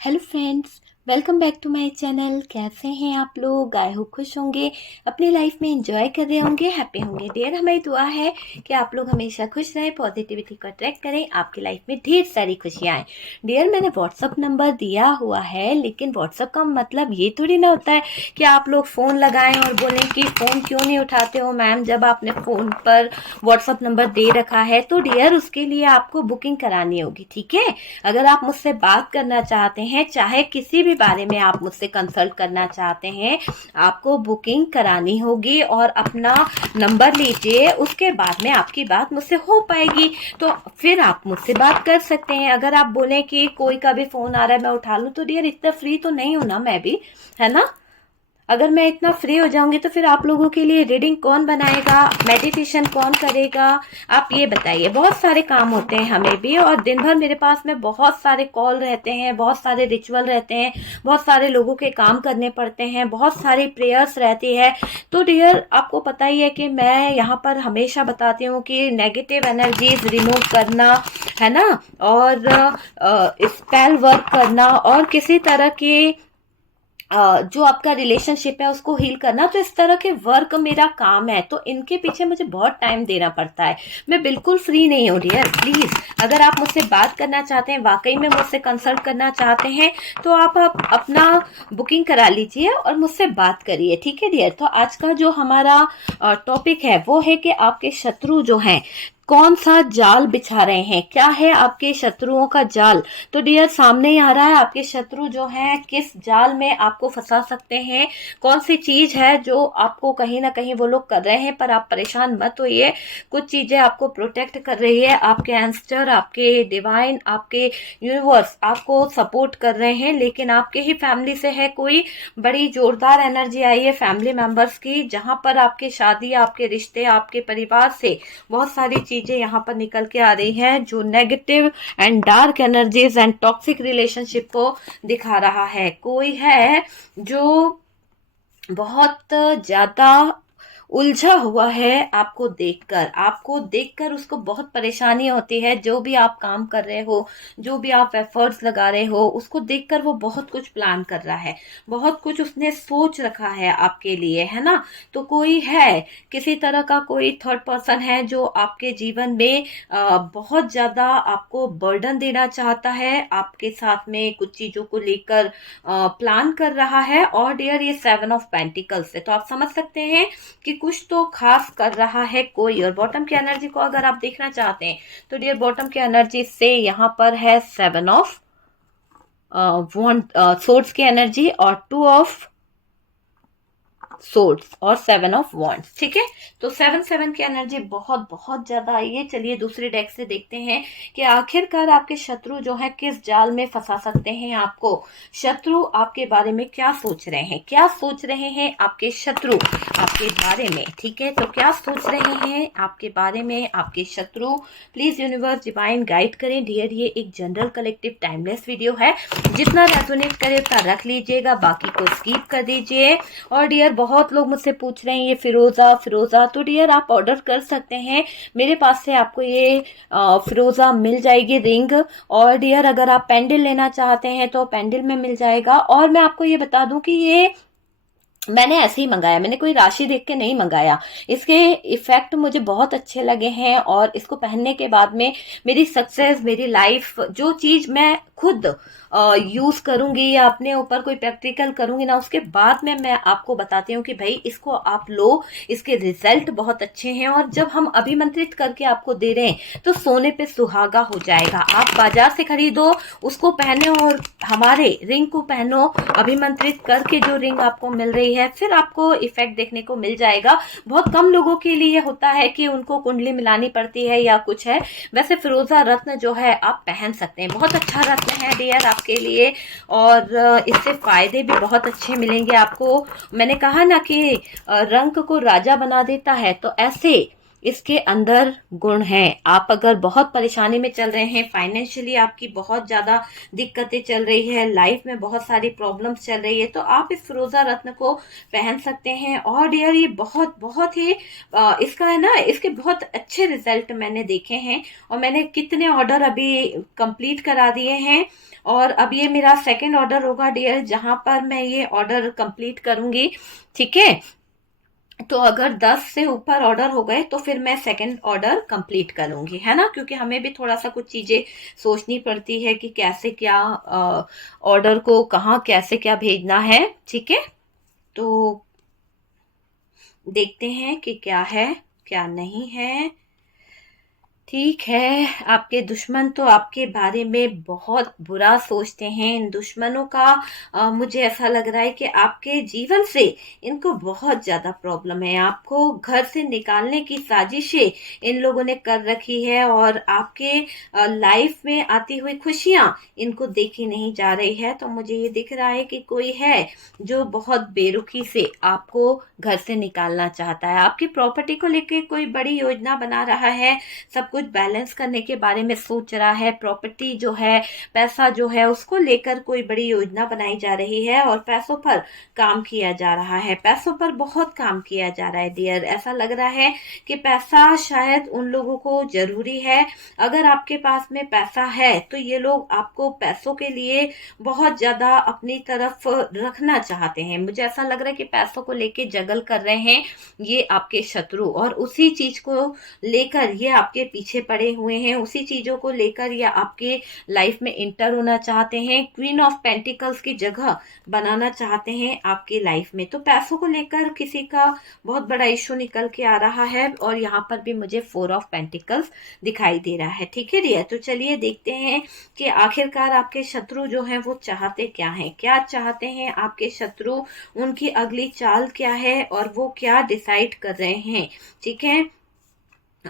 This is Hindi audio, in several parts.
Hello friends, welcome back to my channel. कैसे हैं आप लोग? आई होप खुश होंगे, अपनी लाइफ में एंजॉय कर रहे होंगे, हैप्पी होंगे। डियर, हमारी दुआ है कि आप लोग हमेशा खुश रहें, पॉजिटिविटी को अट्रैक्ट करें, आपकी लाइफ में ढेर सारी खुशियाँ आएँ। डियर, मैंने व्हाट्सअप नंबर दिया हुआ है, लेकिन व्हाट्सअप का मतलब ये थोड़ी ना होता है कि आप लोग फ़ोन लगाएं और बोलें कि फ़ोन क्यों नहीं उठाते हो मैम, जब आपने फ़ोन पर व्हाट्सअप नंबर दे रखा है। तो डियर, उसके लिए आपको बुकिंग करानी होगी, ठीक है। अगर आप मुझसे बात करना चाहते हैं, चाहे किसी भी बारे में आप मुझसे कंसल्ट करना चाहते हैं, आपको बुकिंग करानी होगी और अपना नंबर लीजिए। उसके बाद में आपकी बात मुझसे हो पाएगी, तो फिर आप मुझसे बात कर सकते हैं। अगर आप बोलें कि कोई का भी फोन आ रहा है मैं उठा लूं, तो डियर इतना फ्री तो नहीं हूं ना मैं भी, है ना। अगर मैं इतना फ्री हो जाऊंगी तो फिर आप लोगों के लिए रीडिंग कौन बनाएगा, मेडिटेशन कौन करेगा, आप ये बताइए। बहुत सारे काम होते हैं हमें भी, और दिन भर मेरे पास में बहुत सारे कॉल रहते हैं, बहुत सारे रिचुअल रहते हैं, बहुत सारे लोगों के काम करने पड़ते हैं, बहुत सारी प्रेयर्स रहती है। तो डियर, आपको पता ही है कि मैं यहाँ पर हमेशा बताती हूँ कि नेगेटिव एनर्जीज रिमूव करना, है ना, और स्पेल वर्क करना, और किसी तरह के जो आपका रिलेशनशिप है उसको हील करना, तो इस तरह के वर्क मेरा काम है। तो इनके पीछे मुझे बहुत टाइम देना पड़ता है, मैं बिल्कुल फ्री नहीं हूँ डियर। प्लीज, अगर आप मुझसे बात करना चाहते हैं, वाकई में मुझसे कंसल्ट करना चाहते हैं, तो आप अपना बुकिंग करा लीजिए और मुझसे बात करिए, ठीक है डियर। तो आज का जो हमारा टॉपिक है वो है कि आपके शत्रु जो हैं कौन सा जाल बिछा रहे हैं, क्या है आपके शत्रुओं का जाल। तो डियर, सामने ही आ रहा है आपके शत्रु जो हैं किस जाल में आपको फंसा सकते हैं, कौन सी चीज है जो आपको कहीं ना कहीं वो लोग कर रहे हैं। पर आप परेशान मत होइए, कुछ चीजें आपको प्रोटेक्ट कर रही है, आपके एंस्टर, आपके डिवाइन, आपके यूनिवर्स आपको सपोर्ट कर रहे हैं। लेकिन आपके ही फैमिली से है कोई बड़ी जोरदार एनर्जी आई है फैमिली मेंबर्स की, जहां पर आपके शादी, आपके रिश्ते, आपके परिवार से बहुत सारी चीजें यहाँ पर निकल के आ रही हैं, जो negative and dark energies and toxic relationship को दिखा रहा है। कोई है जो बहुत ज्यादा उलझा हुआ है आपको देखकर उसको बहुत परेशानी होती है। जो भी आप काम कर रहे हो, जो भी आप एफर्ट्स लगा रहे हो, उसको देखकर वो बहुत कुछ प्लान कर रहा है, बहुत कुछ उसने सोच रखा है आपके लिए, है ना। तो कोई है, किसी तरह का कोई थर्ड पर्सन है जो आपके जीवन में बहुत ज्यादा आपको बर्डन देना चाहता है, आपके साथ में कुछ चीजों को लेकर प्लान कर रहा है। और डियर, ये 7 ऑफ पेंटिकल्स है, तो आप समझ सकते हैं कि कुछ तो खास कर रहा है कोई। और बॉटम की एनर्जी को अगर आप देखना चाहते हैं, तो डियर बॉटम की एनर्जी से यहाँ पर है 7 ऑफ सोर्ड्स की एनर्जी, और 2 ऑफ सोर्ड्स, और 7 ऑफ वॉन्ड्स, ठीक है। तो 7 की एनर्जी बहुत बहुत ज्यादा आई है। चलिए दूसरे डेक से देखते हैं कि आखिरकार आपके शत्रु जो है किस जाल में फंसा सकते हैं आपको। शत्रु आपके बारे में क्या सोच रहे हैं, क्या सोच रहे हैं आपके शत्रु आपके बारे में, ठीक है। तो क्या सोच रहे हैं आपके बारे में आपके शत्रु, प्लीज यूनिवर्स डिवाइन गाइड करें। डियर, ये एक जनरल कलेक्टिव टाइमलेस वीडियो है, जितना रेजोनेट करे उतना रख लीजिएगा, बाकी को स्किप कर दीजिए। और डियर, बहुत लोग मुझसे पूछ रहे हैं ये फिरोजा फिरोजा, तो डियर आप ऑर्डर कर सकते हैं, मेरे पास से आपको ये फिरोजा मिल जाएगी रिंग। और डियर, अगर आप पेंडल लेना चाहते हैं तो पेंडल में मिल जाएगा। और मैं आपको ये बता दूं कि ये मैंने ऐसे ही मंगाया, मैंने कोई राशि देख के नहीं मंगाया। इसके इफेक्ट मुझे बहुत अच्छे लगे हैं, और इसको पहनने के बाद में मेरी सक्सेस, मेरी लाइफ, जो चीज मैं खुद यूज करूंगी या अपने ऊपर कोई प्रैक्टिकल करूंगी ना, उसके बाद में मैं आपको बताती हूँ कि भाई इसको आप लो, इसके रिजल्ट बहुत अच्छे हैं। और जब हम अभिमंत्रित करके आपको दे रहे हैं तो सोने पे सुहागा हो जाएगा। आप बाजार से खरीदो, उसको पहने, और हमारे रिंग को पहनो, अभिमंत्रित करके जो रिंग आपको मिल रही है, फिर आपको इफेक्ट देखने को मिल जाएगा। बहुत कम लोगों के लिए होता है कि उनको कुंडली मिलानी पड़ती है या कुछ है। वैसे फिरोजा रत्न जो है आप पहन सकते हैं, बहुत अच्छा रत्न है डियर आपके लिए, और इससे फायदे भी बहुत अच्छे मिलेंगे आपको। मैंने कहा ना कि रंग को राजा बना देता है, तो ऐसे इसके अंदर गुण है। आप अगर बहुत परेशानी में चल रहे हैं, फाइनेंशियली आपकी बहुत ज्यादा दिक्कतें चल रही है, लाइफ में बहुत सारी प्रॉब्लम्स चल रही है, तो आप इस फिरोजा रत्न को पहन सकते हैं। और डियर ये बहुत बहुत ही इसका है ना, इसके बहुत अच्छे रिजल्ट मैंने देखे हैं और मैंने कितने ऑर्डर अभी कंप्लीट करा दिए हैं। और अब ये मेरा सेकंड ऑर्डर होगा डियर, जहां पर मैं ये ऑर्डर कंप्लीट करूंगी। ठीक है, तो अगर 10 से ऊपर ऑर्डर हो गए तो फिर मैं सेकंड ऑर्डर कंप्लीट करूंगी, है ना, क्योंकि हमें भी थोड़ा सा कुछ चीजें सोचनी पड़ती है कि कैसे क्या ऑर्डर को कहाँ कैसे क्या भेजना है। ठीक है, तो देखते हैं कि क्या है क्या नहीं है। ठीक है, आपके दुश्मन तो आपके बारे में बहुत बुरा सोचते हैं। इन दुश्मनों का मुझे ऐसा लग रहा है कि आपके जीवन से इनको बहुत ज्यादा प्रॉब्लम है। आपको घर से निकालने की साजिशें इन लोगों ने कर रखी है और आपके लाइफ में आती हुई खुशियां इनको देखी नहीं जा रही है। तो मुझे ये दिख रहा है कि कोई है जो बहुत बेरुखी से आपको घर से निकालना चाहता है। आपकी प्रॉपर्टी को लेकर कोई बड़ी योजना बना रहा है, सब कुछ बैलेंस करने के बारे में सोच रहा है। प्रॉपर्टी जो है, पैसा जो है, उसको लेकर कोई बड़ी योजना बनाई जा रही है और पैसों पर काम किया जा रहा है। पैसों पर बहुत काम किया जा रहा है डियर। ऐसा लग रहा है कि पैसा शायद उन लोगों को जरूरी है। अगर आपके पास में पैसा है तो ये लोग आपको पैसों के लिए बहुत ज्यादा अपनी तरफ रखना चाहते हैं। मुझे ऐसा लग रहा है कि पैसों को लेके जगल कर रहे हैं ये आपके शत्रु, और उसी चीज को लेकर ये आपके पीछे पड़े हुए हैं। उसी चीजों को लेकर ये आपके लाइफ में इंटर होना चाहते हैं। क्वीन ऑफ पेंटिकल्स की जगह बनाना चाहते हैं आपकी लाइफ में। तो पैसों को लेकर किसी का बहुत बड़ा इशू निकल के आ रहा है और यहाँ पर भी मुझे 4 ऑफ पेंटिकल्स दिखाई दे रहा है। ठीक है डियर, तो चलिए देखते हैं कि आखिरकार आपके शत्रु जो हैं वो चाहते क्या हैं, क्या चाहते हैं आपके शत्रु, उनकी अगली चाल क्या है और वो क्या डिसाइड कर रहे हैं। ठीक है,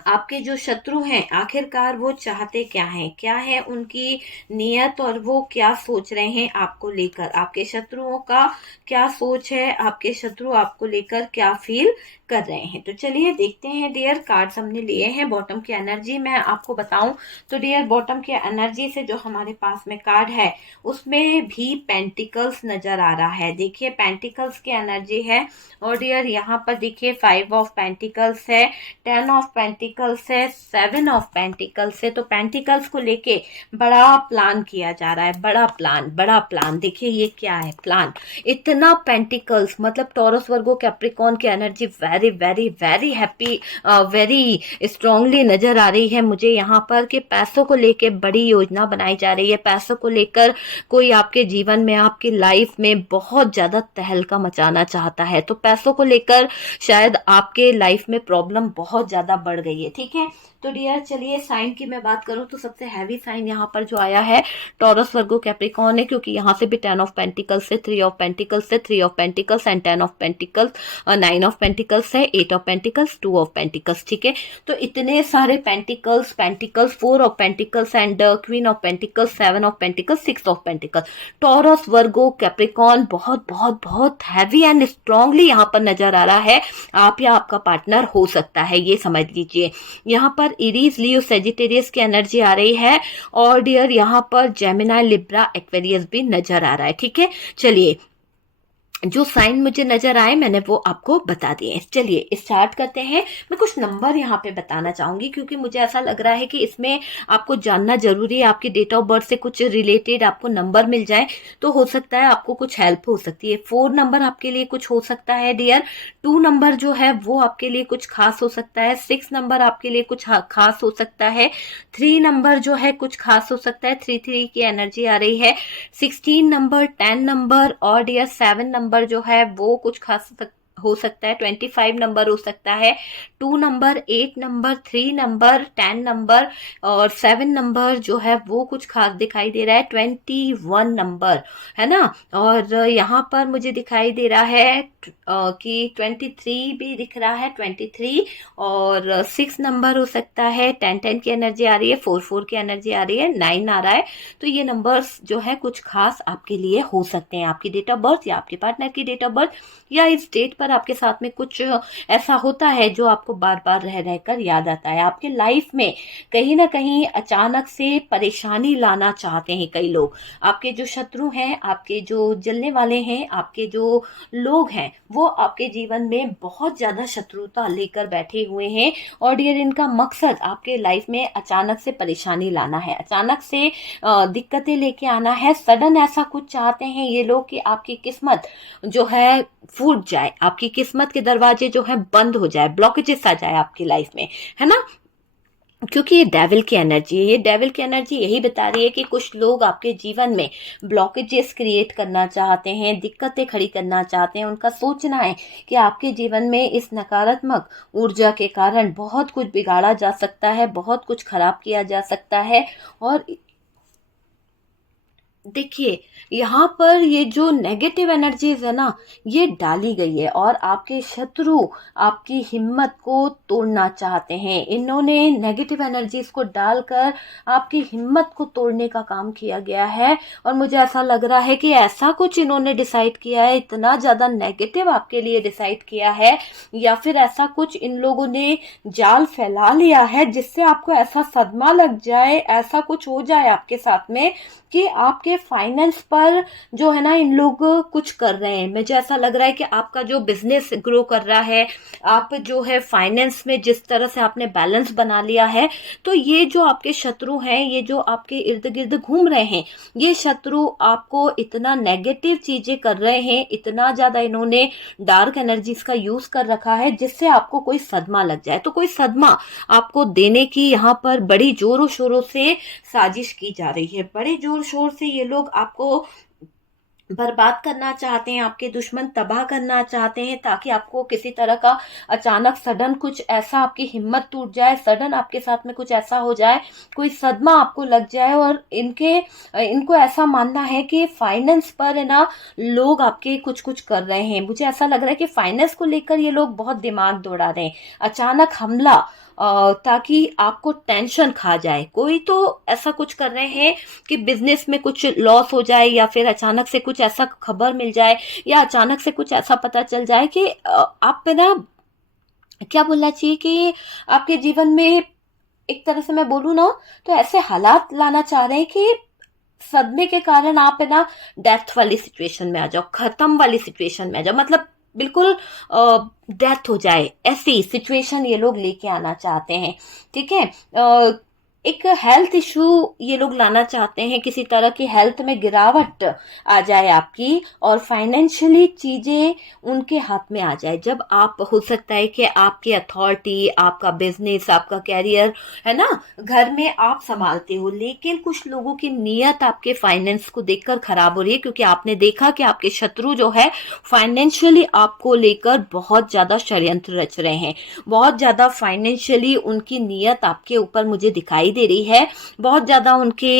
आपके जो शत्रु हैं आखिरकार वो चाहते क्या हैं, क्या है उनकी नीयत और वो क्या सोच रहे हैं आपको लेकर। आपके शत्रुओं का क्या सोच है, आपके शत्रु आपको लेकर क्या फील कर रहे हैं। तो चलिए देखते हैं डियर। कार्ड्स हमने लिए हैं। बॉटम की एनर्जी मैं आपको बताऊं तो डियर, बॉटम की एनर्जी से जो हमारे पास में कार्ड है उसमें भी पेंटिकल्स नजर आ रहा है। देखिए पेंटिकल्स की एनर्जी है और डियर यहाँ पर देखिए 5 ऑफ पेंटिकल्स है, 10 ऑफ पेंटिकल्स है, 7 ऑफ पेंटिकल्स है। तो पेंटिकल्स को लेके बड़ा प्लान किया जा रहा है, बड़ा प्लान, बड़ा प्लान। देखिए ये क्या है प्लान, इतना पेंटिकल्स, मतलब टॉरस वर्गो कैप्रिकॉर्न की energy very very very happy, very strongly नजर आ रही है मुझे यहाँ पर कि पैसों को लेके बड़ी योजना बनाई जा रही है। पैसों को लेकर कोई आपके जीवन में, आपकी लाइफ में बहुत ज्यादा तहलका मचाना चाहता है। तो पैसों को लेकर शायद आपके लाइफ में प्रॉब्लम बहुत ज्यादा बढ़ गई है। ठीक है, तो डियर चलिए साइन की मैं बात करूं तो सबसे हैवी साइन यहाँ पर जो आया है टॉरस वर्गो कैप्रिकॉर्न है, क्योंकि यहाँ से भी 10 ऑफ पेंटिकल्स से, 3 ऑफ पेंटिकल्स से, 3 of pentacles and 10 of pentacles, 9 of pentacles है, 8 ऑफ पेंटिकल्स, 2 ऑफ पेंटिकल्स। ठीक है, तो इतने सारे pentacles, 4 of pentacles and queen of pentacles, 7 of pentacles, 6 of pentacles. Taurus Virgo Capricorn बहुत बहुत बहुत हैवी एंड स्ट्रांगली यहाँ पर नजर आ रहा है। आप या आपका पार्टनर हो सकता है, ये समझ लीजिए। यहाँ पर इरीज, लियो, सेजिटेरियस की एनर्जी आ रही है और डियर यहाँ पर जेमिनाई, लिब्रा, एक्वेरियस भी नजर आ रहा है। ठीक है, चलिए जो साइन मुझे नजर आए मैंने वो आपको बता दिए। चलिए स्टार्ट करते हैं। मैं कुछ नंबर यहाँ पे बताना चाहूंगी क्योंकि मुझे ऐसा लग रहा है कि इसमें आपको जानना जरूरी है। आपकी डेट ऑफ बर्थ से कुछ रिलेटेड आपको नंबर मिल जाए तो हो सकता है आपको कुछ हेल्प हो सकती है। 4 नंबर आपके लिए कुछ हो सकता है डियर, 2 नंबर जो है वो आपके लिए कुछ खास हो सकता है, 6 नंबर आपके लिए कुछ खास हो सकता है, 3 नंबर जो है कुछ खास हो सकता है, 3 की एनर्जी आ रही है, 16 नंबर, 10 नंबर और डियर 7 नंबर जो है वो कुछ खास हो सकता है, 25 नंबर हो सकता है, 2 नंबर, 8 नंबर, 3 नंबर, 10 नंबर और 7 नंबर जो है वो कुछ खास दिखाई दे रहा है, 21 नंबर है ना। और यहाँ पर मुझे दिखाई दे रहा है कि 23 भी दिख रहा है, 23 और 6 नंबर हो सकता है, 10 की एनर्जी आ रही है, 4 की एनर्जी आ रही है, 9 आ रहा है। तो ये नंबर्स जो है कुछ खास आपके लिए हो सकते हैं। आपकी डेट ऑफ बर्थ या आपके पार्टनर की डेट ऑफ बर्थ या इस डेट पर आपके साथ में कुछ ऐसा होता है जो आपको बार बार रह रहकर याद आता है। आपके लाइफ में कहीं ना कहीं अचानक से परेशानी लाना चाहते हैं कई लोग। आपके जो शत्रु हैं, आपके जो जलने वाले हैं, आपके जो लोग हैं, वो आपके जीवन में बहुत ज्यादा शत्रुता लेकर बैठे हुए हैं। और डियर, इनका मकसद आपके लाइफ में अचानक से परेशानी लाना है, अचानक से दिक्कतें लेके आना है। सडन ऐसा कुछ चाहते हैं ये लोग कि आपकी किस्मत जो है फूट जाए, आपकी किस्मत के दरवाजे जो है बंद हो जाए, ब्लॉकेजेस आ जाए आपकी लाइफ में, है ना। क्योंकि ये डेविल की एनर्जी है, ये डेविल की एनर्जी यही बता रही है कि कुछ लोग आपके जीवन में ब्लॉकेजेस क्रिएट करना चाहते हैं, दिक्कतें खड़ी करना चाहते हैं। उनका सोचना है कि आपके जीवन में इस नकारात्मक ऊर्जा के कारण बहुत कुछ बिगाड़ा जा सकता है, बहुत कुछ खराब किया जा सकता है। और देखिए, यहाँ पर ये जो नेगेटिव एनर्जीज है ना, ये डाली गई है और आपके शत्रु आपकी हिम्मत को तोड़ना चाहते हैं। इन्होंने नेगेटिव एनर्जीज को डालकर आपकी हिम्मत को तोड़ने का काम किया गया है। और मुझे ऐसा लग रहा है कि ऐसा कुछ इन्होंने डिसाइड किया है, इतना ज्यादा नेगेटिव आपके लिए डिसाइड किया है, या फिर ऐसा कुछ इन लोगों ने जाल फैला लिया है जिससे आपको ऐसा सदमा लग जाए, ऐसा कुछ हो जाए आपके साथ में कि आपके फाइनेंस पर जो है ना इन लोग कुछ कर रहे हैं। मुझे ऐसा लग रहा है कि आपका जो बिजनेस ग्रो कर रहा है, आप जो है फाइनेंस में जिस तरह से आपने बैलेंस बना लिया है, तो ये जो आपके शत्रु हैं, ये जो आपके इर्द गिर्द घूम रहे हैं, ये शत्रु आपको इतना नेगेटिव चीजें कर रहे हैं, इतना ज्यादा इन्होंने डार्क एनर्जीज का यूज कर रखा है जिससे आपको कोई सदमा लग जाए। तो कोई सदमा आपको देने की यहाँ पर बड़ी जोरों शोरों से साजिश की जा रही है। बड़े जोर शोर से ये लोग आपको बर्बाद करना चाहते हैं, आपके दुश्मन तबाह करना चाहते हैं, ताकि आपको किसी तरह का अचानक सडन कुछ ऐसा आपकी हिम्मत टूट जाए, सडन आपके साथ में कुछ ऐसा हो जाए, कोई सदमा आपको लग जाए। और इनको ऐसा मानना है कि फाइनेंस पर है ना लोग आपके कुछ कुछ कर रहे हैं। मुझे ऐसा लग रहा है कि फाइनेंस को लेकर ये लोग बहुत दिमाग दौड़ा रहे हैं, अचानक हमला, ताकि आपको टेंशन खा जाए। कोई तो ऐसा कुछ कर रहे हैं कि बिजनेस में कुछ लॉस हो जाए, या फिर अचानक से कुछ ऐसा खबर मिल जाए, या अचानक से कुछ ऐसा पता चल जाए कि आप पे ना, क्या बोलना चाहिए कि आपके जीवन में एक तरह से मैं बोलूँ ना, तो ऐसे हालात लाना चाह रहे हैं कि सदमे के कारण आप है ना डेथ वाली सिचुएशन में आ जाओ, खत्म वाली सिचुएशन में आ जाओ, मतलब बिल्कुल डेथ हो जाए, ऐसी सिचुएशन ये लोग लेके आना चाहते हैं। ठीक है, एक हेल्थ इशू ये लोग लाना चाहते हैं, किसी तरह की हेल्थ में गिरावट आ जाए आपकी, और फाइनेंशियली चीजें उनके हाथ में आ जाए। जब आप, हो सकता है कि आपकी अथॉरिटी, आपका बिजनेस, आपका कैरियर है ना, घर में आप संभालते हो, लेकिन कुछ लोगों की नीयत आपके फाइनेंस को देखकर खराब हो रही है, क्योंकि आपने देखा कि आपके शत्रु जो है फाइनेंशियली आपको लेकर बहुत ज्यादा षड्यंत्र रच रहे हैं, बहुत ज्यादा फाइनेंशियली उनकी नीयत आपके ऊपर मुझे दिखाई दे रही है, बहुत ज्यादा उनके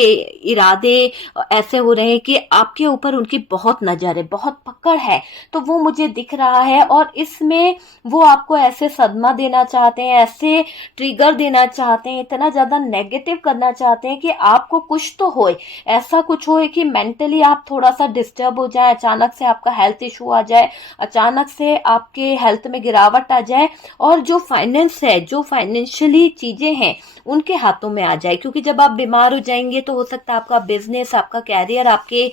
इरादे ऐसे हो रहे हैं कि आपके ऊपर उनकी बहुत नजर है, बहुत पकड़ है। तो वो मुझे दिख रहा है, और इसमें वो आपको ऐसे सदमा देना चाहते हैं, ऐसे ट्रिगर देना चाहते हैं, इतना ज्यादा नेगेटिव करना चाहते हैं कि आपको कुछ तो होए, ऐसा कुछ होए कि मेंटली आप थोड़ा सा डिस्टर्ब हो जाए, अचानक से आपका हेल्थ इशू आ जाए, अचानक से आपके हेल्थ में गिरावट आ जाए, और जो फाइनेंस है, जो फाइनेंशियली चीजें हैं, उनके हाथों में आ जाए। क्योंकि जब आप बीमार हो जाएंगे तो हो सकता है आपका बिजनेस, आपका कैरियर, आपके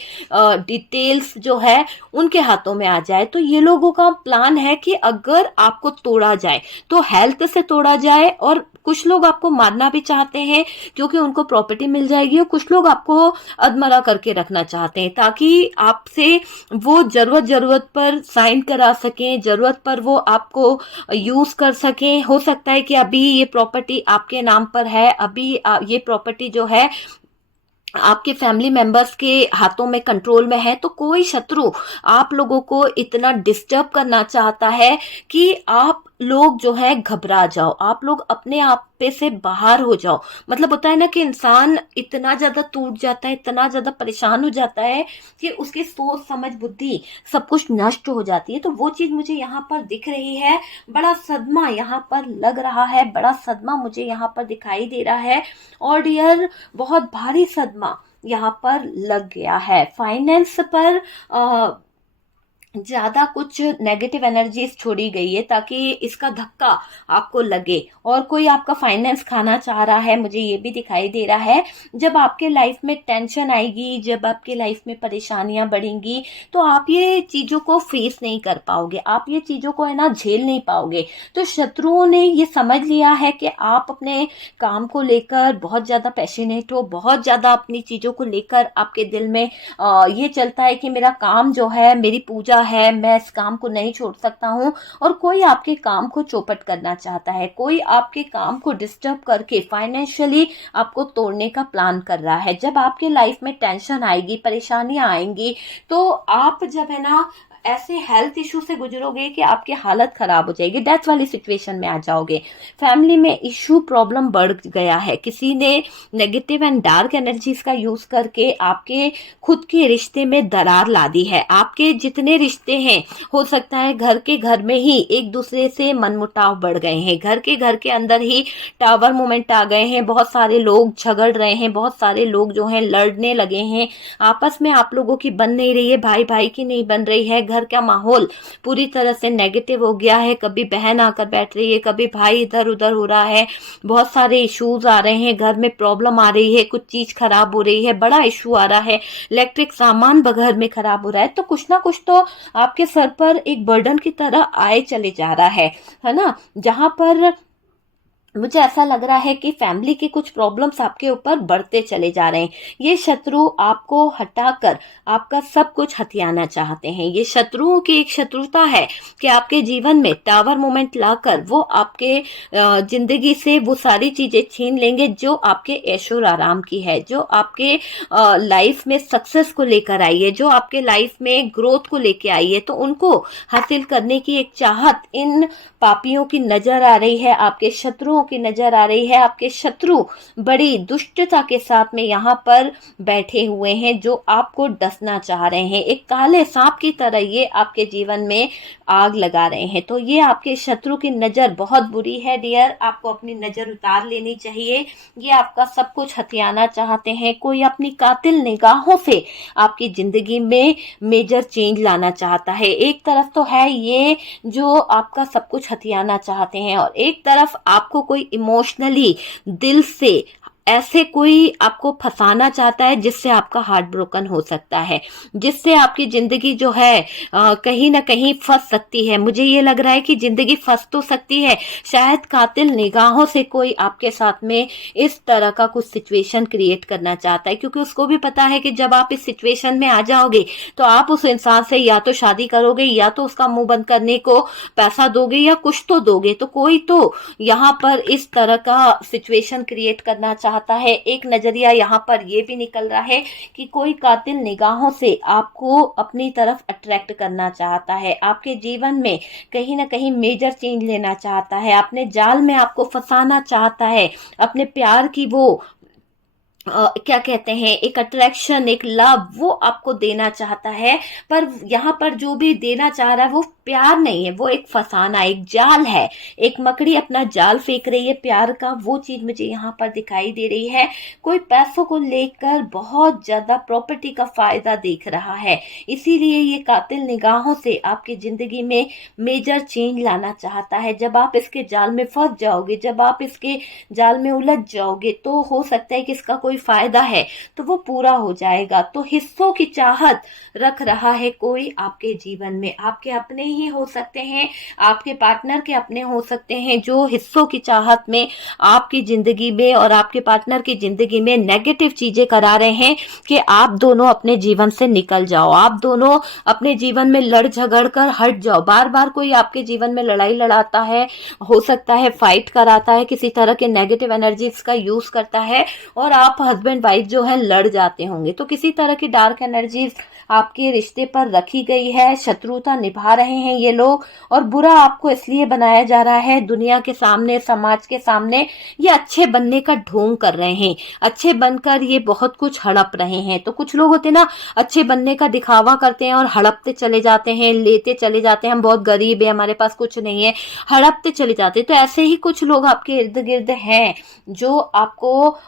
डिटेल्स जो है उनके हाथों में आ जाए। तो ये लोगों का प्लान है कि अगर आपको तोड़ा जाए तो हेल्थ से तोड़ा जाए, और कुछ लोग आपको मारना भी चाहते हैं क्योंकि उनको प्रॉपर्टी मिल जाएगी, और कुछ लोग आपको अधमरा करके रखना चाहते हैं ताकि आपसे वो जरूरत पर साइन करा सकें, जरूरत पर वो आपको यूज कर सकें। हो सकता है कि अभी ये प्रॉपर्टी आपके नाम पर है, अभी ये प्रॉपर्टी जो है आपके फैमिली मेंबर्स के हाथों में, कंट्रोल में है, तो कोई शत्रु आप लोगों को इतना डिस्टर्ब करना चाहता है कि आप लोग जो है घबरा जाओ, आप लोग अपने आप पे से बाहर हो जाओ। मतलब होता है ना कि इंसान इतना ज्यादा टूट जाता है, इतना ज्यादा परेशान हो जाता है कि उसकी सोच समझ बुद्धि सब कुछ नष्ट हो जाती है। तो वो चीज मुझे यहाँ पर दिख रही है, बड़ा सदमा यहाँ पर लग रहा है, बड़ा सदमा मुझे यहाँ पर दिखाई दे रहा है। और डियर, बहुत भारी सदमा यहाँ पर लग गया है। फाइनेंस पर ज़्यादा कुछ नेगेटिव एनर्जीज छोड़ी गई है ताकि इसका धक्का आपको लगे। और कोई आपका फाइनेंस खाना चाह रहा है, मुझे ये भी दिखाई दे रहा है। जब आपके लाइफ में टेंशन आएगी, जब आपके लाइफ में परेशानियां बढ़ेंगी, तो आप ये चीज़ों को फेस नहीं कर पाओगे, आप ये चीज़ों को है ना झेल नहीं पाओगे। तो शत्रुओं ने ये समझ लिया है कि आप अपने काम को लेकर बहुत ज़्यादा पैशनेट हो, बहुत ज़्यादा अपनी चीज़ों को लेकर आपके दिल में ये चलता है कि मेरा काम जो है मेरी पूजा है, मैं इस काम को नहीं छोड़ सकता हूँ। और कोई आपके काम को चौपट करना चाहता है, कोई आपके काम को डिस्टर्ब करके फाइनेंशियली आपको तोड़ने का प्लान कर रहा है। जब आपके लाइफ में टेंशन आएगी, परेशानियां आएंगी, तो आप जब है ना ऐसे हेल्थ इशू से गुजरोगे कि आपकी हालत खराब हो जाएगी, डेथ वाली सिचुएशन में आ जाओगे। फैमिली में इशू प्रॉब्लम बढ़ गया है, किसी ने नेगेटिव एंड डार्क एनर्जीज का यूज करके आपके खुद के रिश्ते में दरार ला दी है। आपके जितने रिश्ते हैं, हो सकता है घर के घर में ही एक दूसरे से मनमुटाव बढ़ गए हैं, घर के अंदर ही टावर मोमेंट आ गए हैं, बहुत सारे लोग झगड़ रहे हैं, बहुत सारे लोग जो हैं लड़ने लगे हैं, आपस में आप लोगों की बन नहीं रही है, भाई भाई की नहीं बन रही है, घर का माहौल पूरी तरह से नेगेटिव हो गया है। कभी बहन आकर बैठ रही है, कभी भाई इधर उधर हो रहा है, बहुत सारे इश्यूज आ रहे हैं, घर में प्रॉब्लम आ रही है, कुछ चीज खराब हो रही है, बड़ा इशू आ रहा है, इलेक्ट्रिक सामान घर में खराब हो रहा है। तो कुछ ना कुछ तो आपके सर पर एक बर्डन की तरह आए चले जा रहा है ना। जहां पर मुझे ऐसा लग रहा है कि फैमिली के कुछ प्रॉब्लम्स आपके ऊपर बढ़ते चले जा रहे हैं। ये शत्रु आपको हटाकर आपका सब कुछ हथियाना चाहते हैं। ये शत्रुओं की एक शत्रुता है कि आपके जीवन में टावर मोमेंट लाकर वो आपके जिंदगी से वो सारी चीजें छीन लेंगे जो आपके ऐशो आराम की है, जो आपके लाइफ में सक्सेस को लेकर आई है, जो आपके लाइफ में ग्रोथ को लेकर आई है। तो उनको हासिल करने की एक चाहत इन पापियों की नजर आ रही है, आपके शत्रुओं की नजर आ रही है। आपके शत्रु बड़ी दुष्टता के साथ में यहाँ पर बैठे हुए हैं, जो आपको डसना चाह रहे हैं। एक काले सांप की तरह ये आपके जीवन में आग लगा रहे हैं। तो ये आपके शत्रु की नजर बहुत बुरी है डियर, आपको अपनी नजर उतार लेनी चाहिए। ये आपका सब कुछ हथियाना चाहते हैं। कोई अपनी कातिल निगाहों से आपकी जिंदगी में मेजर चेंज लाना चाहता है। एक तरफ तो है ये जो आपका सब कुछ हथियाना चाहते हैं, और एक तरफ आपको कोई इमोशनली दिल से ऐसे कोई आपको फंसाना चाहता है जिससे आपका हार्ट ब्रोकन हो सकता है, जिससे आपकी जिंदगी जो है कहीं ना कहीं फंस सकती है। मुझे ये लग रहा है कि जिंदगी फंस तो सकती है, शायद कातिल निगाहों से कोई आपके साथ में इस तरह का कुछ सिचुएशन क्रिएट करना चाहता है, क्योंकि उसको भी पता है कि जब आप इस सिचुएशन में आ जाओगे तो आप उस इंसान से या तो शादी करोगे, या तो उसका मुंह बंद करने को पैसा दोगे, या कुछ तो दोगे। तो कोई तो यहाँ पर इस तरह का सिचुएशन क्रिएट करना चाहता है। एक नजरिया यहाँ पर यह भी निकल रहा है कि कोई कातिल निगाहों से आपको अपनी तरफ अट्रैक्ट करना चाहता है, आपके जीवन में कहीं ना कहीं मेजर चेंज लेना चाहता है, अपने जाल में आपको फंसाना चाहता है, अपने प्यार की वो क्या कहते हैं, एक अट्रैक्शन, एक लव वो आपको देना चाहता है। पर यहाँ पर जो भी देना चाह रहा है वो प्यार नहीं है, वो एक फसाना, एक जाल है। एक मकड़ी अपना जाल फेंक रही है प्यार का, वो चीज मुझे यहाँ पर दिखाई दे रही है। कोई पैसों को लेकर बहुत ज्यादा प्रॉपर्टी का फायदा देख रहा है, इसीलिए ये कातिल निगाहों से आपकी जिंदगी में मेजर चेंज लाना चाहता है। जब आप इसके जाल में फंस जाओगे, जब आप इसके जाल में उलझ जाओगे, तो हो सकता है कि इसका कोई फायदा है तो वो पूरा हो जाएगा। तो हिस्सों की चाहत रख रहा है कोई आपके जीवन में, आपके अपने ही हो सकते हैं, आपके पार्टनर के अपने हो सकते हैं, जो हिस्सों की चाहत में आपकी जिंदगी में और आपके पार्टनर की जिंदगी में नेगेटिव चीजें करा रहे हैं कि आप दोनों अपने जीवन से निकल जाओ, आप दोनों अपने जीवन में लड़ झगड़ कर हट जाओ। बार बार कोई आपके जीवन में लड़ाई लड़ाता है, हो सकता है फाइट कराता है, किसी तरह के नेगेटिव एनर्जीज का यूज करता है, और आप हस्बैंड वाइफ जो है लड़ जाते होंगे। तो किसी तरह की डार्क एनर्जीज आपके रिश्ते पर रखी गई है, शत्रुता निभा रहे हैं ये लोग, और बुरा आपको इसलिए बनाया जा रहा है दुनिया के सामने, समाज के सामने। ये अच्छे बनने का ढोंग कर रहे हैं, अच्छे बनकर ये बहुत कुछ हड़प रहे हैं। तो कुछ लोग होते ना, अच्छे बनने का दिखावा करते हैं और हड़पते चले जाते हैं, लेते चले जाते हैं, हम बहुत गरीब है, हमारे पास कुछ नहीं है, हड़पते चले जाते हैं। तो ऐसे ही कुछ लोग आपके इर्द गिर्द हैं जो आपको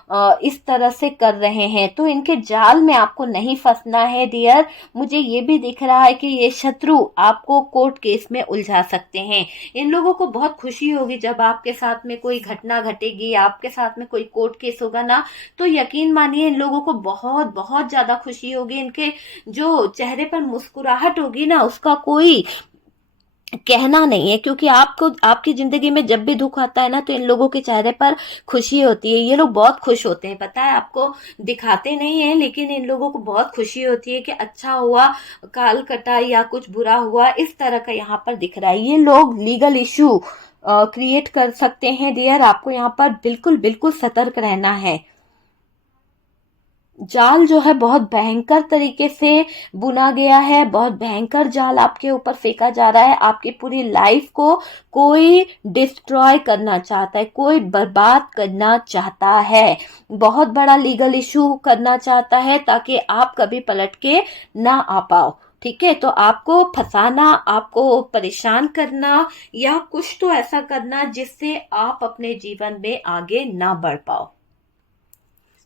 इस तरह से कर रहे हैं, तो इनके जाल में आपको नहीं फंसना है डियर। मुझे ये भी दिख रहा है कि ये शत्रु आपको कोर्ट केस में उलझा सकते हैं। इन लोगों को बहुत खुशी होगी जब आपके साथ में कोई घटना घटेगी, आपके साथ में कोई कोर्ट केस होगा ना, तो यकीन मानिए इन लोगों को बहुत बहुत ज्यादा खुशी होगी। इनके जो चेहरे पर मुस्कुराहट होगी ना, उसका कोई कहना नहीं है, क्योंकि आपको आपकी जिंदगी में जब भी दुख आता है ना, तो इन लोगों के चेहरे पर खुशी होती है। ये लोग बहुत खुश होते हैं, पता है आपको, दिखाते नहीं है लेकिन इन लोगों को बहुत खुशी होती है कि अच्छा हुआ, काल कटा या कुछ बुरा हुआ, इस तरह का यहाँ पर दिख रहा है। ये लोग लीगल इशू क्रिएट कर सकते हैं डियर। आपको यहाँ पर बिल्कुल बिल्कुल सतर्क रहना है। जाल जो है बहुत भयंकर तरीके से बुना गया है, बहुत भयंकर जाल आपके ऊपर फेंका जा रहा है। आपकी पूरी लाइफ को कोई डिस्ट्रॉय करना चाहता है, कोई बर्बाद करना चाहता है, बहुत बड़ा लीगल इशू करना चाहता है ताकि आप कभी पलट के ना आ पाओ। ठीक है, तो आपको फंसाना, आपको परेशान करना या कुछ तो ऐसा करना जिससे आप अपने जीवन में आगे ना बढ़ पाओ।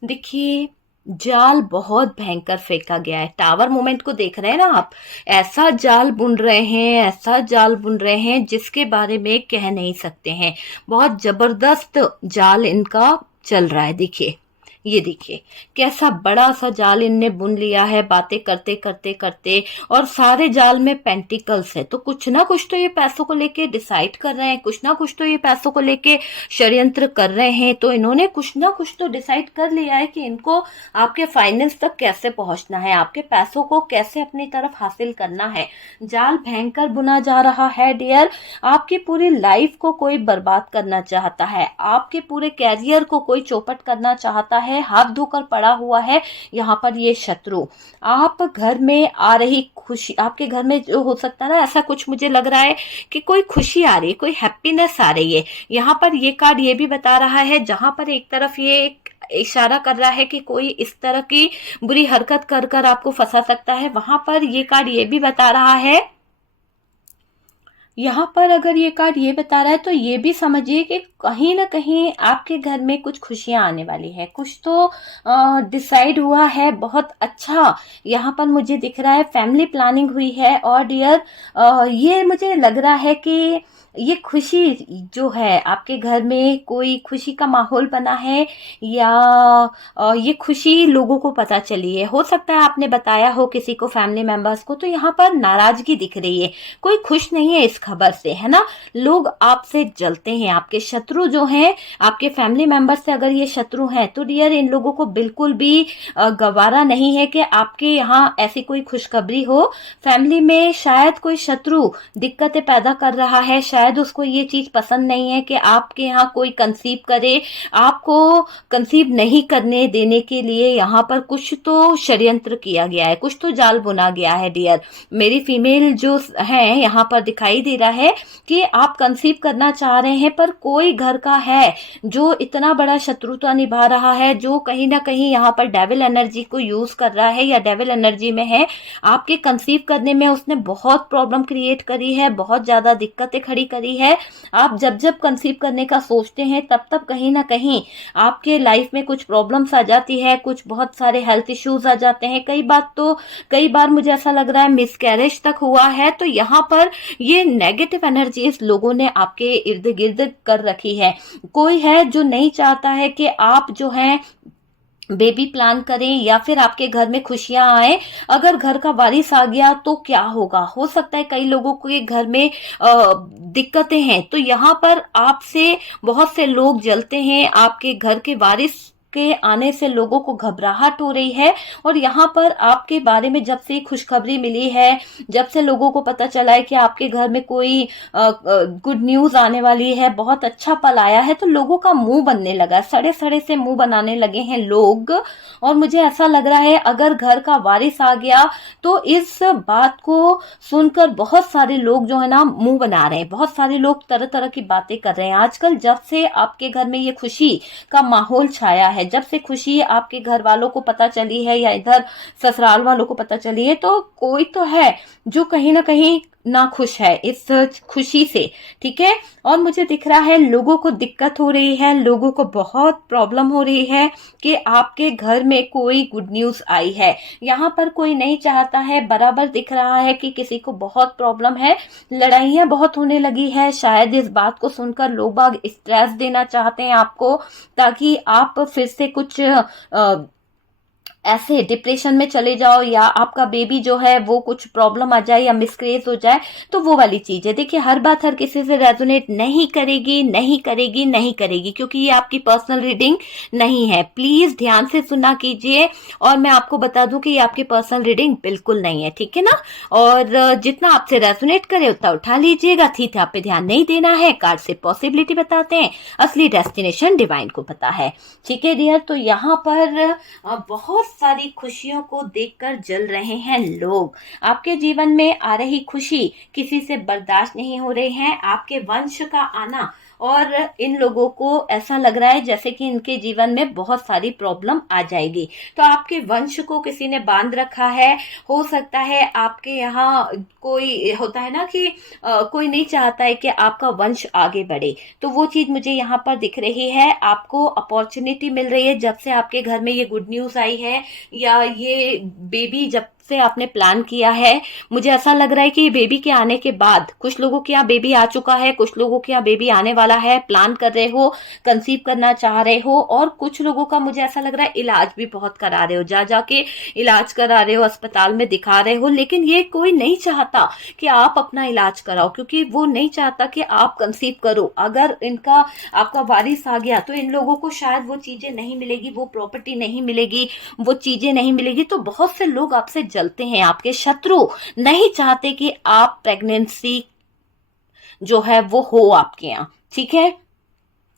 देखिए, जाल बहुत भयंकर फेंका गया है। टावर मोमेंट को देख रहे हैं ना आप, ऐसा जाल बुन रहे हैं, ऐसा जाल बुन रहे हैं जिसके बारे में कह नहीं सकते हैं। बहुत जबरदस्त जाल इनका चल रहा है। देखिए, ये देखिए कैसा बड़ा सा जाल इनने बुन लिया है, बातें करते करते करते। और सारे जाल में पेंटिकल्स है, तो कुछ ना कुछ तो ये पैसों को लेके डिसाइड कर रहे हैं, कुछ ना कुछ तो ये पैसों को लेके षड्यंत्र कर रहे हैं। तो इन्होंने कुछ ना कुछ तो डिसाइड कर लिया है कि इनको आपके फाइनेंस तक कैसे पहुंचना है, आपके पैसों को कैसे अपनी तरफ हासिल करना है। जाल भयंकर बुना जा रहा है डियर। आपकी पूरी लाइफ को कोई बर्बाद करना चाहता है, आपके पूरे कैरियर को कोई चौपट करना चाहता है, हाथ धोकर पड़ा हुआ है यहाँ पर ये शत्रु। आप घर में आ रही खुशी, आपके घर में जो हो सकता है ना, ऐसा कुछ मुझे लग रहा है कि कोई खुशी आ रही है, कोई हैप्पीनेस आ रही है। यहाँ पर ये कार्ड ये भी बता रहा है, जहां पर एक तरफ ये इशारा कर रहा है कि कोई इस तरह की बुरी हरकत कर कर आपको फंसा सकता है, वहां पर ये कार्ड ये भी बता रहा है, यहाँ पर अगर ये कार्ड ये बता रहा है तो ये भी समझिए कि कहीं ना कहीं आपके घर में कुछ खुशियां आने वाली है, कुछ तो डिसाइड हुआ है बहुत अच्छा। यहाँ पर मुझे दिख रहा है फैमिली प्लानिंग हुई है। और डियर, ये मुझे लग रहा है कि ये खुशी जो है आपके घर में कोई खुशी का माहौल बना है, या ये खुशी लोगों को पता चली है। हो सकता है आपने बताया हो किसी को, फैमिली मेंबर्स को, तो यहाँ पर नाराजगी दिख रही है, कोई खुश नहीं है इस खबर से, है ना। लोग आपसे जलते हैं, आपके शत्रु जो हैं, आपके फैमिली मेंबर्स से अगर ये शत्रु हैं तो डियर इन लोगों को बिल्कुल भी गवारा नहीं है कि आपके यहाँ ऐसी कोई खुशखबरी हो। फैमिली में शायद कोई शत्रु दिक्कतें पैदा कर रहा है, शायद उसको ये चीज पसंद नहीं है कि आपके यहाँ कोई कंसीव करे। आपको कंसीव नहीं करने देने के लिए यहाँ पर कुछ तो षड्यंत्र किया गया है, कुछ तो जाल बुना गया है डियर। मेरी फीमेल जो है यहाँ पर दिखाई दे रहा है कि आप कंसीव करना चाह रहे हैं, पर कोई घर का है जो इतना बड़ा शत्रुता निभा रहा है, जो कहीं ना कहीं यहाँ पर डेविल एनर्जी को यूज कर रहा है या डेविल एनर्जी में है। आपके कंसीव करने में उसने बहुत प्रॉब्लम क्रिएट करी है, बहुत ज्यादा दिक्कतें खड़ी करी है। आप जब जब कंसीव करने का सोचते हैं तब तब कहीं ना कहीं आपके लाइफ में कुछ प्रॉब्लम्स आ जाती है, कुछ बहुत सारे हेल्थ इश्यूज आ जाते हैं। कई बार मुझे ऐसा लग रहा है मिसकैरेज तक हुआ है। तो यहाँ पर ये नेगेटिव एनर्जीज लोगों ने आपके इर्द गिर्द कर रखी है। कोई है जो नहीं चाहता है कि आप जो है बेबी प्लान करें या फिर आपके घर में खुशियां आए। अगर घर का वारिस आ गया तो क्या होगा, हो सकता है कई लोगों के घर में दिक्कतें हैं। तो यहाँ पर आपसे बहुत से लोग जलते हैं, आपके घर के वारिस के आने से लोगों को घबराहट हो रही है। और यहाँ पर आपके बारे में जब से खुशखबरी मिली है, जब से लोगों को पता चला है कि आपके घर में कोई गुड न्यूज आने वाली है, बहुत अच्छा पल आया है, तो लोगों का मुंह बनने लगा, सड़े सड़े से मुंह बनाने लगे हैं लोग। और मुझे ऐसा लग रहा है अगर घर का वारिस आ गया तो इस बात को सुनकर बहुत सारे लोग जो है ना मुंह बना रहे हैं, बहुत सारे लोग तरह तरह की बातें कर रहे हैं आजकल। जब से आपके घर में ये खुशी का माहौल छाया है, जब से खुशी आपके घर वालों को पता चली है या इधर ससुराल वालों को पता चली है, तो कोई तो है जो कहीं ना कहीं नाखुश है इस खुशी से, ठीक है। और मुझे दिख रहा है लोगों को दिक्कत हो रही है, लोगों को बहुत प्रॉब्लम हो रही है कि आपके घर में कोई गुड न्यूज आई है। यहाँ पर कोई नहीं चाहता है, बराबर दिख रहा है कि किसी को बहुत प्रॉब्लम है, लड़ाइयाँ बहुत होने लगी है। शायद इस बात को सुनकर लोग बाग स्ट्रेस देना चाहते हैं आपको, ताकि आप फिर से कुछ ऐसे डिप्रेशन में चले जाओ, या आपका बेबी जो है वो कुछ प्रॉब्लम आ जाए या मिसक्रेज हो जाए, तो वो वाली चीज है। देखिए, हर बात हर किसी से रेजोनेट नहीं करेगी, नहीं करेगी, नहीं करेगी, क्योंकि ये आपकी पर्सनल रीडिंग नहीं है। प्लीज ध्यान से सुना कीजिए, और मैं आपको बता दूं कि ये आपकी पर्सनल रीडिंग बिल्कुल नहीं है, ठीक है ना। और जितना आपसे रेजोनेट करे उतना उठा लीजिएगा, ठीक है, आप पे ध्यान नहीं देना है। कार्ड से पॉसिबिलिटी बताते हैं, असली डेस्टिनेशन डिवाइन को पता है, ठीक है डियर। तो यहाँ पर बहुत सारी खुशियों को देखकर जल रहे हैं लोग। आपके जीवन में आ रही खुशी किसी से बर्दाश्त नहीं हो रही है, आपके वंश का आना, और इन लोगों को ऐसा लग रहा है जैसे कि इनके जीवन में बहुत सारी प्रॉब्लम आ जाएगी। तो आपके वंश को किसी ने बांध रखा है। हो सकता है आपके यहाँ कोई होता है ना कि कोई नहीं चाहता है कि आपका वंश आगे बढ़े, तो वो चीज मुझे यहाँ पर दिख रही है। आपको अपॉर्चुनिटी मिल रही है जब से आपके घर में ये गुड न्यूज आई है, या ये बेबी जब से आपने प्लान किया है। मुझे ऐसा लग रहा है कि बेबी के आने के बाद, कुछ लोगों के यहाँ बेबी आ चुका है, कुछ लोगों के यहाँ बेबी आने वाला है, प्लान कर रहे हो, कंसीव करना चाह रहे हो, और कुछ लोगों का मुझे ऐसा लग रहा है इलाज भी बहुत करा रहे हो, जा जाके इलाज करा रहे हो, अस्पताल में दिखा रहे हो, लेकिन ये कोई नहीं चाहता कि आप अपना इलाज कराओ, क्योंकि वो नहीं चाहता कि आप कंसीव करो। अगर इनका आपका वारिस आ गया तो इन लोगों को शायद वो चीजें नहीं मिलेगी, वो प्रॉपर्टी नहीं मिलेगी, वो चीजें नहीं मिलेगी। तो बहुत से लोग आपसे जलते हैं, आपके शत्रु नहीं चाहते कि आप प्रेगनेंसी जो है वो हो आपके यहाँ, ठीक है।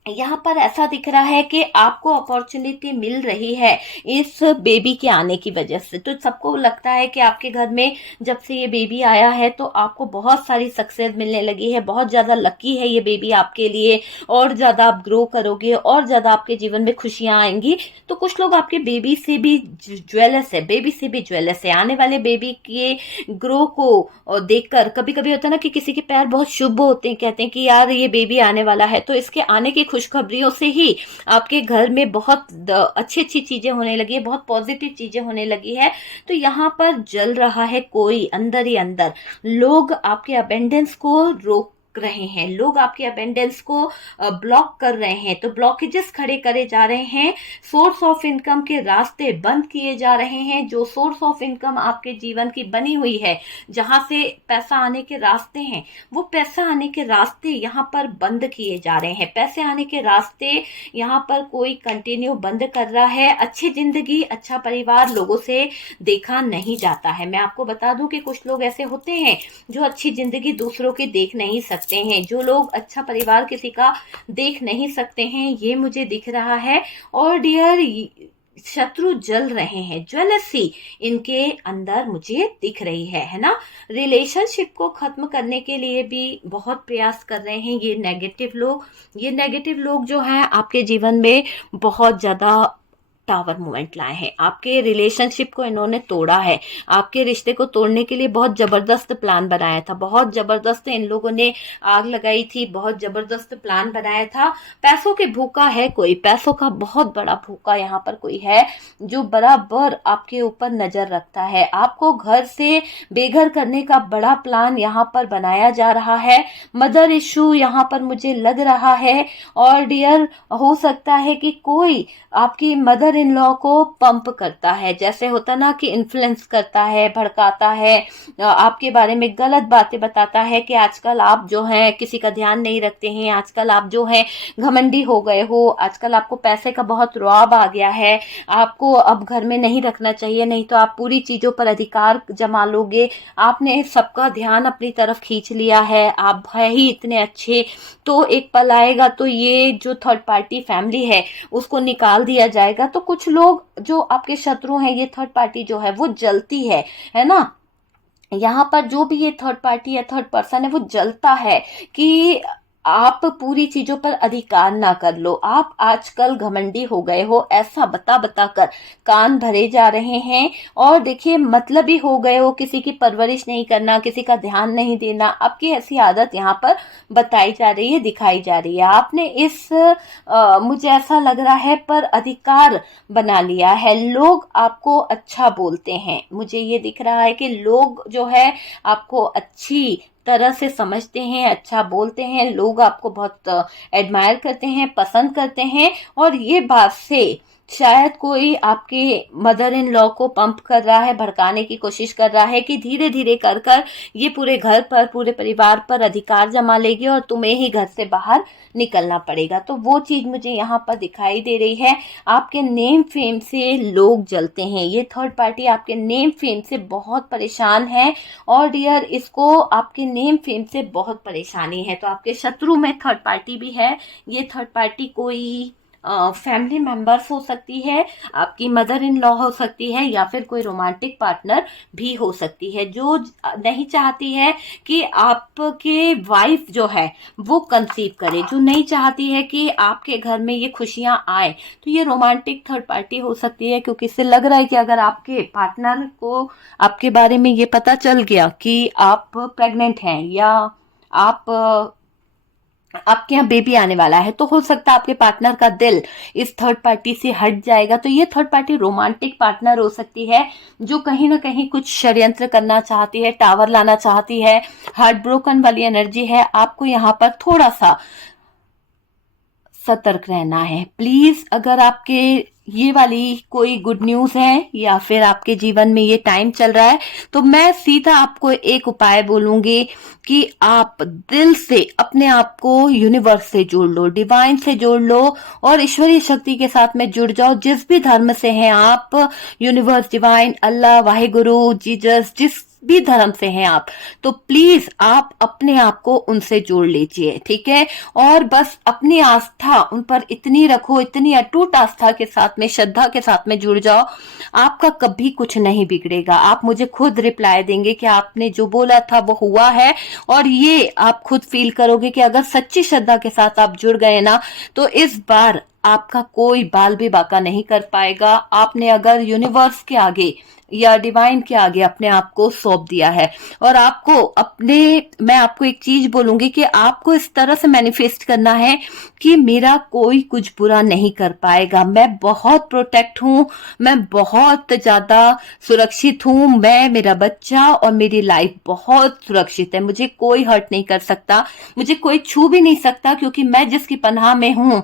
यहाँ पर ऐसा दिख रहा है कि आपको अपॉर्चुनिटी मिल रही है इस बेबी के आने की वजह से। तो सबको लगता है कि आपके घर में जब से ये बेबी आया है तो आपको बहुत सारी सक्सेस मिलने लगी है, बहुत ज्यादा लकी है ये बेबी आपके लिए, और ज्यादा आप ग्रो करोगे, और ज्यादा आपके जीवन में खुशियां आएंगी। तो कुछ लोग आपके बेबी से भी ज्वेलस है, बेबी से भी ज्वेलस है। आने वाले बेबी के ग्रो को देखकर, कभी कभी होता है ना कि किसी के पैर बहुत शुभ होते हैं, कहते हैं कि यार ये बेबी आने वाला है, तो इसके आने की खुशखबरियों से ही आपके घर में बहुत अच्छी अच्छी चीजें होने लगी है, बहुत पॉजिटिव चीजें होने लगी है। तो यहाँ पर जल रहा है कोई अंदर ही अंदर। लोग आपके अबेंडेंस को रोक रहे हैं, लोग आपके अबेंडेंस को ब्लॉक कर रहे हैं, तो ब्लॉकेजेस खड़े करे जा रहे हैं। सोर्स ऑफ इनकम के रास्ते बंद किए जा रहे हैं। जो सोर्स ऑफ इनकम आपके जीवन की बनी हुई है, जहां से पैसा आने के रास्ते हैं, वो पैसा आने के रास्ते यहाँ पर बंद किए जा रहे हैं। पैसे आने के रास्ते यहाँ पर कोई कंटिन्यू बंद कर रहा है। अच्छी जिंदगी, अच्छा परिवार लोगों से देखा नहीं जाता है। मैं आपको बता दूं कि कुछ लोग ऐसे होते हैं जो अच्छी जिंदगी दूसरों की देख नहीं सकते हैं, जो लोग अच्छा परिवार किसी का देख नहीं सकते हैं, ये मुझे दिख रहा है। और डियर, शत्रु जल रहे हैं, ज्वेलसी इनके अंदर मुझे दिख रही है ना। रिलेशनशिप को खत्म करने के लिए भी बहुत प्रयास कर रहे हैं ये नेगेटिव लोग। ये नेगेटिव लोग जो हैं आपके जीवन में बहुत ज्यादा टावर मूवमेंट लाए हैं। आपके रिलेशनशिप को इन्होंने तोड़ा है, आपके रिश्ते को तोड़ने के लिए बहुत जबरदस्त प्लान बनाया था, बहुत जबरदस्त इन लोगों ने आग लगाई थी, बहुत जबरदस्त प्लान बनाया था। पैसों के भूखा है कोई, पैसों का बहुत बड़ा भूखा यहाँ पर कोई है, जो बराबर आपके ऊपर नजर रखता है। आपको घर से बेघर करने का बड़ा प्लान यहाँ पर बनाया जा रहा है। मदर इशू यहाँ पर मुझे लग रहा है। और डियर, हो सकता है कि कोई आपकी मदर इन लॉ को पंप करता है, जैसे होता ना कि इन्फ्लुएंस करता है, भड़काता है, आपके बारे में गलत बातें बताता है कि आजकल आप जो हैं किसी का ध्यान नहीं रखते हैं, आजकल आप जो हैं घमंडी हो गए हो, आजकल आपको पैसे का बहुत रुआब आ गया है, आपको अब घर में नहीं रखना चाहिए, नहीं तो आप पूरी चीजों पर अधिकार जमा लोगे, आपने सबका ध्यान अपनी तरफ खींच लिया है, आप है ही इतने अच्छे। तो एक पल आएगा तो ये जो थर्ड पार्टी फैमिली है उसको निकाल दिया जाएगा। तो कुछ लोग जो आपके शत्रु हैं, ये थर्ड पार्टी जो है वो जलती है ना। यहाँ पर जो भी ये थर्ड पार्टी या थर्ड पर्सन है वो जलता है कि आप पूरी चीजों पर अधिकार ना कर लो। आप आजकल घमंडी हो गए हो, ऐसा बता बता कर कान भरे जा रहे हैं। और देखिए मतलबी हो गए हो, किसी की परवरिश नहीं करना, किसी का ध्यान नहीं देना, आपकी ऐसी आदत यहाँ पर बताई जा रही है, दिखाई जा रही है। आपने इस मुझे ऐसा लग रहा है पर अधिकार बना लिया है। लोग आपको अच्छा बोलते हैं, मुझे ये दिख रहा है कि लोग जो है आपको अच्छी तरह से समझते हैं, अच्छा बोलते हैं, लोग आपको बहुत एडमायर करते हैं, पसंद करते हैं। और ये बात से शायद कोई आपके मदर इन लॉ को पंप कर रहा है, भड़काने की कोशिश कर रहा है कि धीरे धीरे कर कर ये पूरे घर पर, पूरे परिवार पर अधिकार जमा लेगी और तुम्हें ही घर से बाहर निकलना पड़ेगा। तो वो चीज मुझे यहाँ पर दिखाई दे रही है। आपके नेम फेम से लोग जलते हैं, ये थर्ड पार्टी आपके नेम फेम से बहुत परेशान है। और डियर, इसको आपके नेम फेम से बहुत परेशानी है, तो आपके शत्रु में थर्ड पार्टी भी है। ये थर्ड पार्टी कोई फैमिली मेंबर्स हो सकती है, आपकी मदर इन लॉ हो सकती है, या फिर कोई रोमांटिक पार्टनर भी हो सकती है, जो नहीं चाहती है कि आपके वाइफ जो है वो कंसीव करे, जो नहीं चाहती है कि आपके घर में ये खुशियां आए। तो ये रोमांटिक थर्ड पार्टी हो सकती है, क्योंकि इससे लग रहा है कि अगर आपके पार्टनर को आपके बारे में ये पता चल गया कि आप प्रेग्नेंट हैं, या आप आपके यहाँ बेबी आने वाला है, तो हो सकता है आपके पार्टनर का दिल इस थर्ड पार्टी से हट जाएगा। तो ये थर्ड पार्टी रोमांटिक पार्टनर हो सकती है, जो कहीं ना कहीं कुछ षड्यंत्र करना चाहती है, टावर लाना चाहती है, हार्ट ब्रोकन वाली एनर्जी है। आपको यहाँ पर थोड़ा सा सतर्क रहना है प्लीज। अगर आपके ये वाली कोई गुड न्यूज है, या फिर आपके जीवन में ये टाइम चल रहा है, तो मैं सीधा आपको एक उपाय बोलूंगी कि आप दिल से अपने आप को यूनिवर्स से जोड़ लो, डिवाइन से जोड़ लो, और ईश्वरीय शक्ति के साथ में जुड़ जाओ। जिस भी धर्म से हैं आप, यूनिवर्स, डिवाइन, अल्लाह, वाहिगुरु, जीसस, जिस भी धर्म से हैं आप, तो प्लीज आप अपने आप को उनसे जोड़ लीजिए, ठीक है। और बस अपनी आस्था उन पर इतनी रखो, इतनी अटूट आस्था के साथ में, श्रद्धा के साथ में जुड़ जाओ, आपका कभी कुछ नहीं बिगड़ेगा। आप मुझे खुद रिप्लाई देंगे कि आपने जो बोला था वो हुआ है। और ये आप खुद फील करोगे कि अगर सच्ची श्रद्धा के साथ आप जुड़ गए ना, तो इस बार आपका कोई बाल भी बाका नहीं कर पाएगा। आपने अगर यूनिवर्स के आगे या डिवाइन के आगे अपने आप को सौंप दिया है, और आपको मैं आपको एक चीज बोलूंगी कि आपको इस तरह से मैनिफेस्ट करना है कि मेरा कोई कुछ बुरा नहीं कर पाएगा, मैं बहुत प्रोटेक्ट हूं, मैं बहुत ज्यादा सुरक्षित हूं, मैं, मेरा बच्चा और मेरी लाइफ बहुत सुरक्षित है, मुझे कोई हर्ट नहीं कर सकता, मुझे कोई छू भी नहीं सकता, क्योंकि मैं जिसकी पनाह में हूं,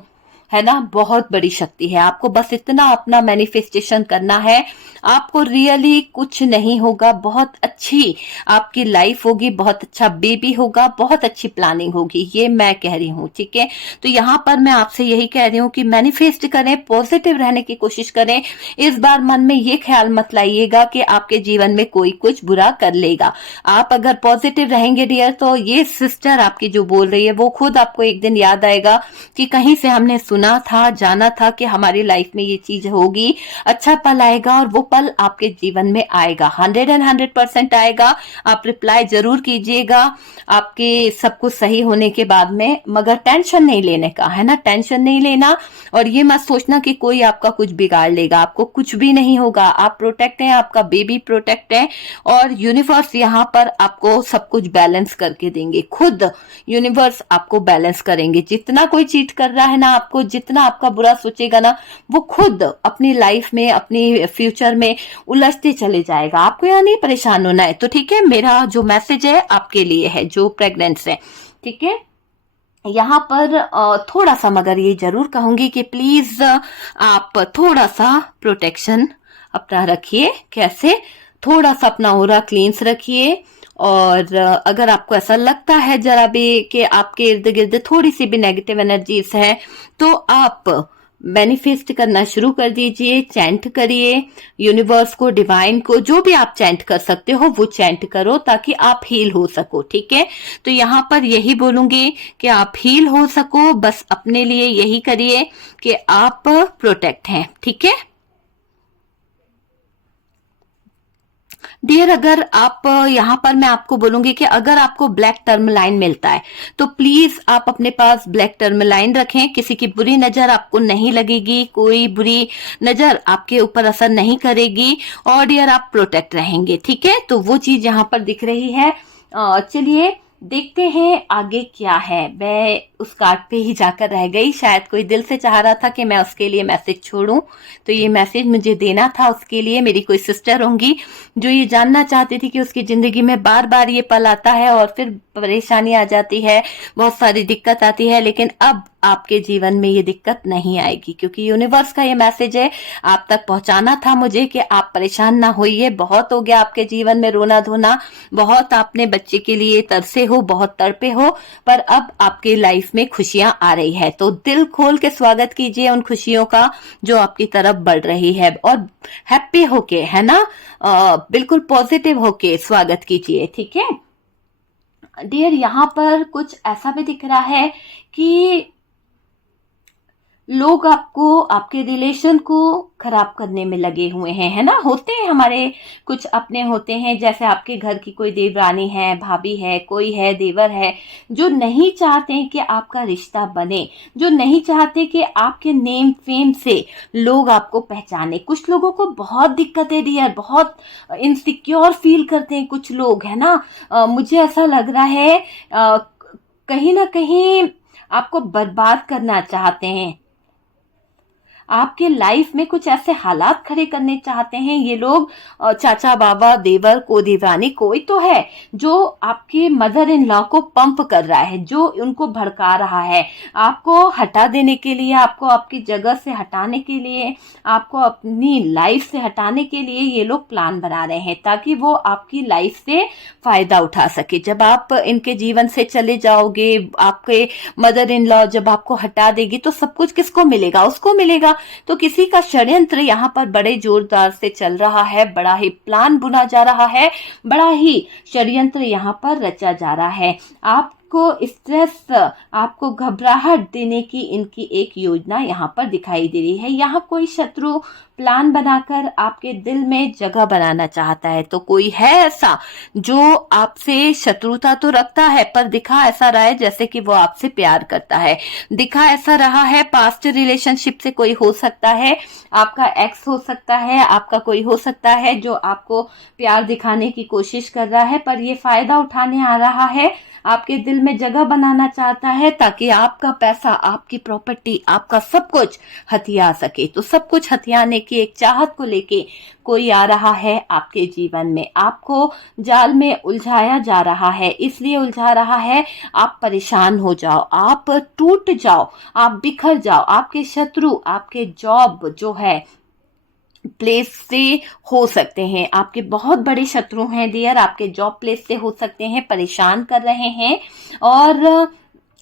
है ना, बहुत बड़ी शक्ति है। आपको बस इतना अपना मैनिफेस्टेशन करना है, आपको रियली कुछ नहीं होगा, बहुत अच्छी आपकी लाइफ होगी, बहुत अच्छा बेबी होगा, बहुत अच्छी प्लानिंग होगी, ये मैं कह रही हूँ, ठीक है। तो यहाँ पर मैं आपसे यही कह रही हूँ कि मैनिफेस्ट करें, पॉजिटिव रहने की कोशिश करें। इस बार मन में ये ख्याल मत लाइएगा कि आपके जीवन में कोई कुछ बुरा कर लेगा। आप अगर पॉजिटिव रहेंगे डियर, तो ये सिस्टर आपकी जो बोल रही है वो खुद आपको एक दिन याद आएगा कि कहीं से हमने सुना था, जाना था कि हमारी लाइफ में ये चीज होगी, अच्छा पल आएगा, और वो पल आपके जीवन में आएगा, 100% आएगा। आप रिप्लाई जरूर कीजिएगा आपके सब कुछ सही होने के बाद में, मगर टेंशन नहीं लेने का, है ना, टेंशन नहीं लेना। और ये मत सोचना कि कोई आपका कुछ बिगाड़ लेगा, आपको कुछ भी नहीं होगा, आप प्रोटेक्ट हैं, आपका बेबी प्रोटेक्ट है, और यूनिवर्स यहाँ पर आपको सब कुछ बैलेंस करके देंगे, खुद यूनिवर्स आपको बैलेंस करेंगे। जितना कोई चीट कर रहा है ना आपको, जितना आपका बुरा सोचेगा ना, वो खुद अपनी लाइफ में, अपनी फ्यूचर में उलझते चले जाएगा। आपको यहाँ नहीं परेशान होना है। तो ठीक है, मेरा जो मैसेज है आपके लिए है जो प्रेग्नेंट्स है, ठीक है। यहाँ पर थोड़ा सा मगर ये जरूर कहूंगी कि प्लीज आप थोड़ा सा प्रोटेक्शन अपना रखिए। कैसे? थोड़ा सा अपना ऑरा क्लींस रखिए, और अगर आपको ऐसा लगता है जरा भी कि आपके इर्द गिर्द थोड़ी सी भी नेगेटिव एनर्जीज है, तो आप मैनिफेस्ट करना शुरू कर दीजिए, चैंट करिए, यूनिवर्स को, डिवाइन को, जो भी आप चैंट कर सकते हो वो चैंट करो, ताकि आप हील हो सको, ठीक है। तो यहाँ पर यही बोलूंगी कि आप हील हो सको, बस अपने लिए यही करिए कि आप प्रोटेक्ट हैं, ठीक है। डियर, अगर आप यहाँ पर मैं आपको बोलूंगी कि अगर आपको ब्लैक टर्म लाइन मिलता है तो प्लीज आप अपने पास ब्लैक टर्म लाइन रखें। किसी की बुरी नजर आपको नहीं लगेगी, कोई बुरी नजर आपके ऊपर असर नहीं करेगी और डियर आप प्रोटेक्ट रहेंगे। ठीक है, तो वो चीज यहाँ पर दिख रही है। चलिए देखते हैं आगे क्या है। मैं उस कार्ड पे ही जाकर रह गई, शायद कोई दिल से चाह रहा था कि मैं उसके लिए मैसेज छोड़ूं, तो ये मैसेज मुझे देना था उसके लिए। मेरी कोई सिस्टर होंगी जो ये जानना चाहती थी कि उसकी जिंदगी में बार बार ये पल आता है और फिर परेशानी आ जाती है, बहुत सारी दिक्कत आती है, लेकिन अब आपके जीवन में ये दिक्कत नहीं आएगी, क्योंकि यूनिवर्स का ये मैसेज है आप तक पहुंचाना था मुझे कि आप परेशान ना होइए। बहुत हो गया आपके जीवन में रोना धोना, बहुत आपने बच्चे के लिए तरसे हो, बहुत तड़पे हो, पर अब आपकी लाइफ में खुशियां आ रही है। तो दिल खोल के स्वागत कीजिए उन खुशियों का जो आपकी तरफ बढ़ रही है, और हैप्पी होके, है ना, बिल्कुल पॉजिटिव होके स्वागत कीजिए। ठीक है डियर, यहाँ पर कुछ ऐसा भी दिख रहा है कि लोग आपको, आपके रिलेशन को खराब करने में लगे हुए हैं, है ना। होते हैं हमारे कुछ अपने होते हैं, जैसे आपके घर की कोई देवरानी है, भाभी है, कोई है, देवर है, जो नहीं चाहते कि आपका रिश्ता बने, जो नहीं चाहते कि आपके नेम फेम से लोग आपको पहचाने। कुछ लोगों को बहुत दिक्कत है डियर, बहुत इनसिक्योर फील करते हैं कुछ लोग, है ना। मुझे ऐसा लग रहा है कहीं ना कहीं आपको बर्बाद करना चाहते हैं, आपके लाइफ में कुछ ऐसे हालात खड़े करने चाहते हैं ये लोग। चाचा, बाबा, देवर, को देवरानी, कोई तो है जो आपके मदर इन लॉ को पंप कर रहा है, जो उनको भड़का रहा है, आपको हटा देने के लिए, आपको आपकी जगह से हटाने के लिए, आपको अपनी लाइफ से हटाने के लिए ये लोग प्लान बना रहे हैं, ताकि वो आपकी लाइफ से फायदा उठा सके। जब आप इनके जीवन से चले जाओगे, आपके मदर इन लॉ जब आपको हटा देगी, तो सब कुछ किसको मिलेगा? उसको मिलेगा। तो किसी का षड्यंत्र यहाँ पर बड़े जोरदार से चल रहा है, बड़ा ही प्लान बुना जा रहा है, बड़ा ही षड्यंत्र यहाँ पर रचा जा रहा है। आपको स्ट्रेस, आपको घबराहट देने की इनकी एक योजना यहाँ पर दिखाई दे रही है। यहाँ कोई शत्रु प्लान बनाकर आपके दिल में जगह बनाना चाहता है। तो कोई है ऐसा जो आपसे शत्रुता तो रखता है, पर दिखा ऐसा रहा है जैसे कि वो आपसे प्यार करता है। दिखा ऐसा रहा है, पास्ट रिलेशनशिप से कोई हो सकता है, आपका एक्स हो सकता है, आपका कोई हो सकता है जो आपको प्यार दिखाने की कोशिश कर रहा है, पर ये फायदा उठाने आ रहा है, आपके दिल में जगह बनाना चाहता है, ताकि आपका पैसा, आपकी प्रॉपर्टी, आपका सब कुछ हथिया सके। तो सब कुछ हथियाने की एक चाहत को लेके कोई आ रहा है आपके जीवन में, आपको जाल में उलझाया जा रहा है। इसलिए उलझा रहा है आप परेशान हो जाओ, आप टूट जाओ, आप बिखर जाओ। आपके शत्रु आपके जॉब जो है प्लेस से हो सकते हैं, आपके बहुत बड़े शत्रु हैं डियर, आपके जॉब प्लेस से हो सकते हैं, परेशान कर रहे हैं और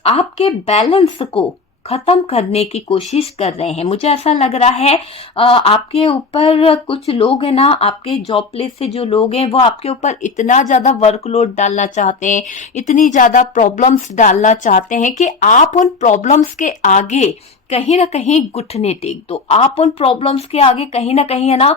आपके बैलेंस को खत्म करने की कोशिश कर रहे हैं। मुझे ऐसा लग रहा है आपके ऊपर कुछ लोग हैं ना, आपके जॉब प्लेस से जो लोग हैं वो आपके ऊपर इतना ज्यादा वर्कलोड डालना चाहते हैं, इतनी ज्यादा प्रॉब्लम्स डालना चाहते हैं कि आप उन प्रॉब्लम्स के आगे कहीं ना कहीं घुटने टेक दो। आप उन प्रॉब्लम्स के आगे कहीं ना कहीं, है ना,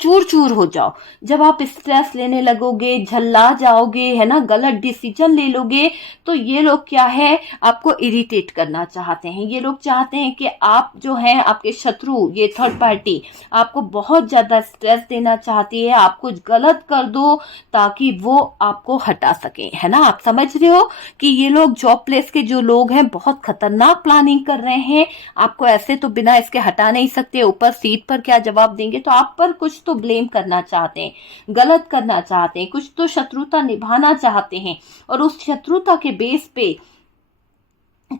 चूर चूर हो जाओ। जब आप स्ट्रेस लेने लगोगे, झल्ला जाओगे, है ना, गलत डिसीजन ले लोगे, तो ये लोग क्या है, आपको इरिटेट करना चाहते हैं। ये लोग चाहते हैं कि आप जो है, आपके शत्रु, ये थर्ड पार्टी आपको बहुत ज्यादा स्ट्रेस देना चाहती है, आप कुछ गलत कर दो ताकि वो आपको हटा सके, है ना। आप समझ रहे हो कि ये लोग जॉब प्लेस के जो लोग हैं बहुत खतरनाक प्लानिंग कर रहे हैं। आपको ऐसे तो बिना इसके हटा नहीं सकते, ऊपर सीट पर क्या जवाब देंगे, तो आप पर कुछ तो ब्लेम करना चाहते हैं, गलत करना चाहते हैं, कुछ तो शत्रुता निभाना चाहते हैं, और उस शत्रुता के बेस पे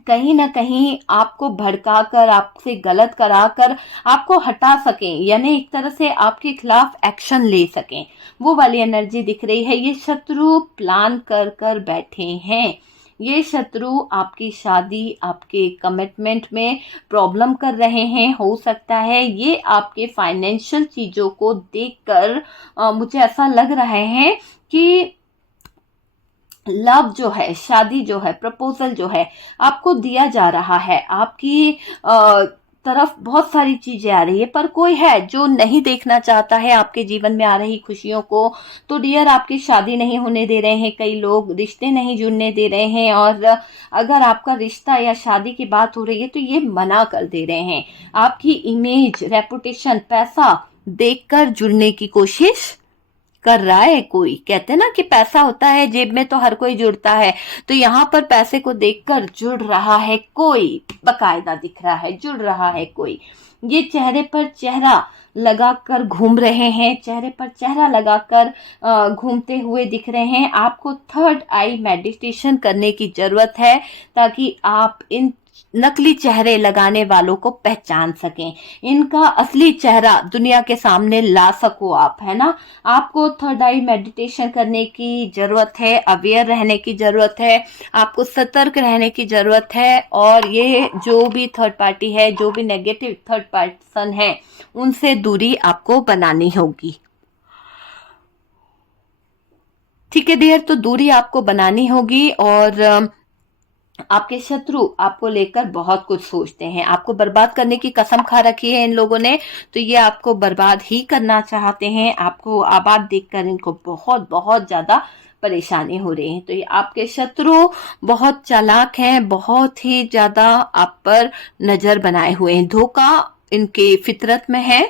कहीं ना कहीं आपको भड़का कर, आपसे गलत कराकर आपको हटा सकें, यानी एक तरह से आपके खिलाफ एक्शन ले सकें, वो वाली एनर्जी दिख रही है। ये शत्रु प्लान कर कर बैठे हैं। ये शत्रु आपकी शादी, आपके कमिटमेंट में प्रॉब्लम कर रहे हैं। हो सकता है ये आपके फाइनेंशियल चीजों को देखकर मुझे ऐसा लग रहा है कि लव जो है, शादी जो है, प्रपोजल जो है आपको दिया जा रहा है, आपकी तरफ बहुत सारी चीजें आ रही है, पर कोई है जो नहीं देखना चाहता है आपके जीवन में आ रही खुशियों को। तो डियर, आपकी शादी नहीं होने दे रहे हैं कई लोग, रिश्ते नहीं जुड़ने दे रहे हैं, और अगर आपका रिश्ता या शादी की बात हो रही है तो ये मना कर दे रहे हैं। आपकी इमेज, रेपुटेशन, पैसा देखकर जुड़ने की कोशिश कर रहा है कोई। कहते हैं ना कि पैसा होता है जेब में तो हर कोई जुड़ता है, तो यहाँ पर पैसे को देखकर जुड़ रहा है कोई, बकायदा दिख रहा है जुड़ रहा है कोई। ये चेहरे पर चेहरा लगाकर घूम रहे हैं, चेहरे पर चेहरा लगाकर घूमते हुए दिख रहे हैं। आपको थर्ड आई मेडिटेशन करने की जरूरत है ताकि आप इन नकली चेहरे लगाने वालों को पहचान सकें, इनका असली चेहरा दुनिया के सामने ला सको आप, है ना। आपको थर्ड आई मेडिटेशन करने की जरूरत है, अवेयर रहने की जरूरत है, आपको सतर्क रहने की जरूरत है, और ये जो भी थर्ड पार्टी है, जो भी नेगेटिव थर्ड पर्सन है, उनसे दूरी आपको बनानी होगी। ठीक है डियर, तो दूरी आपको बनानी होगी। और आपके शत्रु आपको लेकर बहुत कुछ सोचते हैं, आपको बर्बाद करने की कसम खा रखी है इन लोगों ने, तो ये आपको बर्बाद ही करना चाहते हैं। आपको आबाद देखकर इनको बहुत बहुत ज्यादा परेशानी हो रही है। तो ये आपके शत्रु बहुत चालाक हैं, बहुत ही ज्यादा आप पर नजर बनाए हुए हैं, धोखा इनके फितरत में है।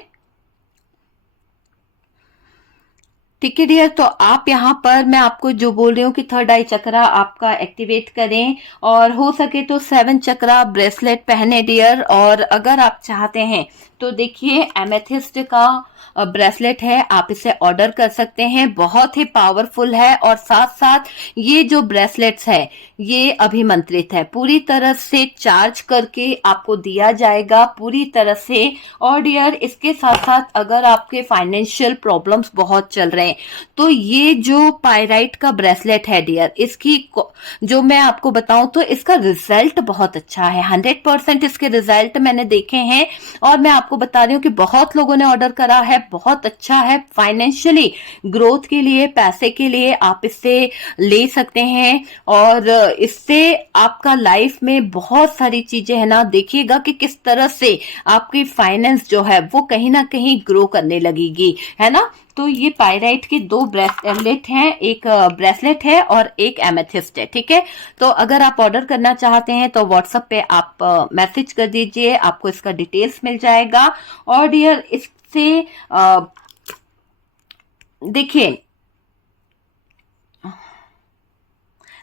ठीक है डियर, तो आप यहाँ पर मैं आपको जो बोल रही हूँ कि थर्ड आई चक्रा आपका एक्टिवेट करें, और हो सके तो 7 चक्रा ब्रेसलेट पहने डियर। और अगर आप चाहते हैं तो देखिए एमेथिस्ट का ब्रेसलेट है, आप इसे ऑर्डर कर सकते हैं, बहुत ही पावरफुल है। और साथ साथ ये जो ब्रेसलेट्स है ये अभिमंत्रित है, पूरी तरह से चार्ज करके आपको दिया जाएगा पूरी तरह से। और डियर, इसके साथ साथ अगर आपके फाइनेंशियल प्रॉब्लम्स बहुत चल रहे हैं तो ये जो पायराइट का ब्रेसलेट है डियर, इसकी जो मैं आपको बताऊं तो इसका रिजल्ट बहुत अच्छा है, 100% इसके रिजल्ट मैंने देखे हैं। और मैं आपको बता रही हूँ कि बहुत लोगों ने ऑर्डर करा है, बहुत अच्छा है फाइनेंशियली ग्रोथ के लिए, पैसे के लिए आप इससे ले सकते हैं। और इससे आपका लाइफ में बहुत सारी चीजें है ना, देखिएगा कि किस तरह से आपकी फाइनेंस जो है वो कहीं ना कहीं ग्रो करने लगेगी, है ना। तो ये पायराइट के 2 ब्रेसलेट हैं, एक ब्रेसलेट है और एक एमेथिस्ट है। ठीक है, तो अगर आप ऑर्डर करना चाहते हैं तो व्हाट्सएप पे आप मैसेज कर दीजिए, आपको इसका डिटेल्स मिल जाएगा। और डियर, इससे देखिए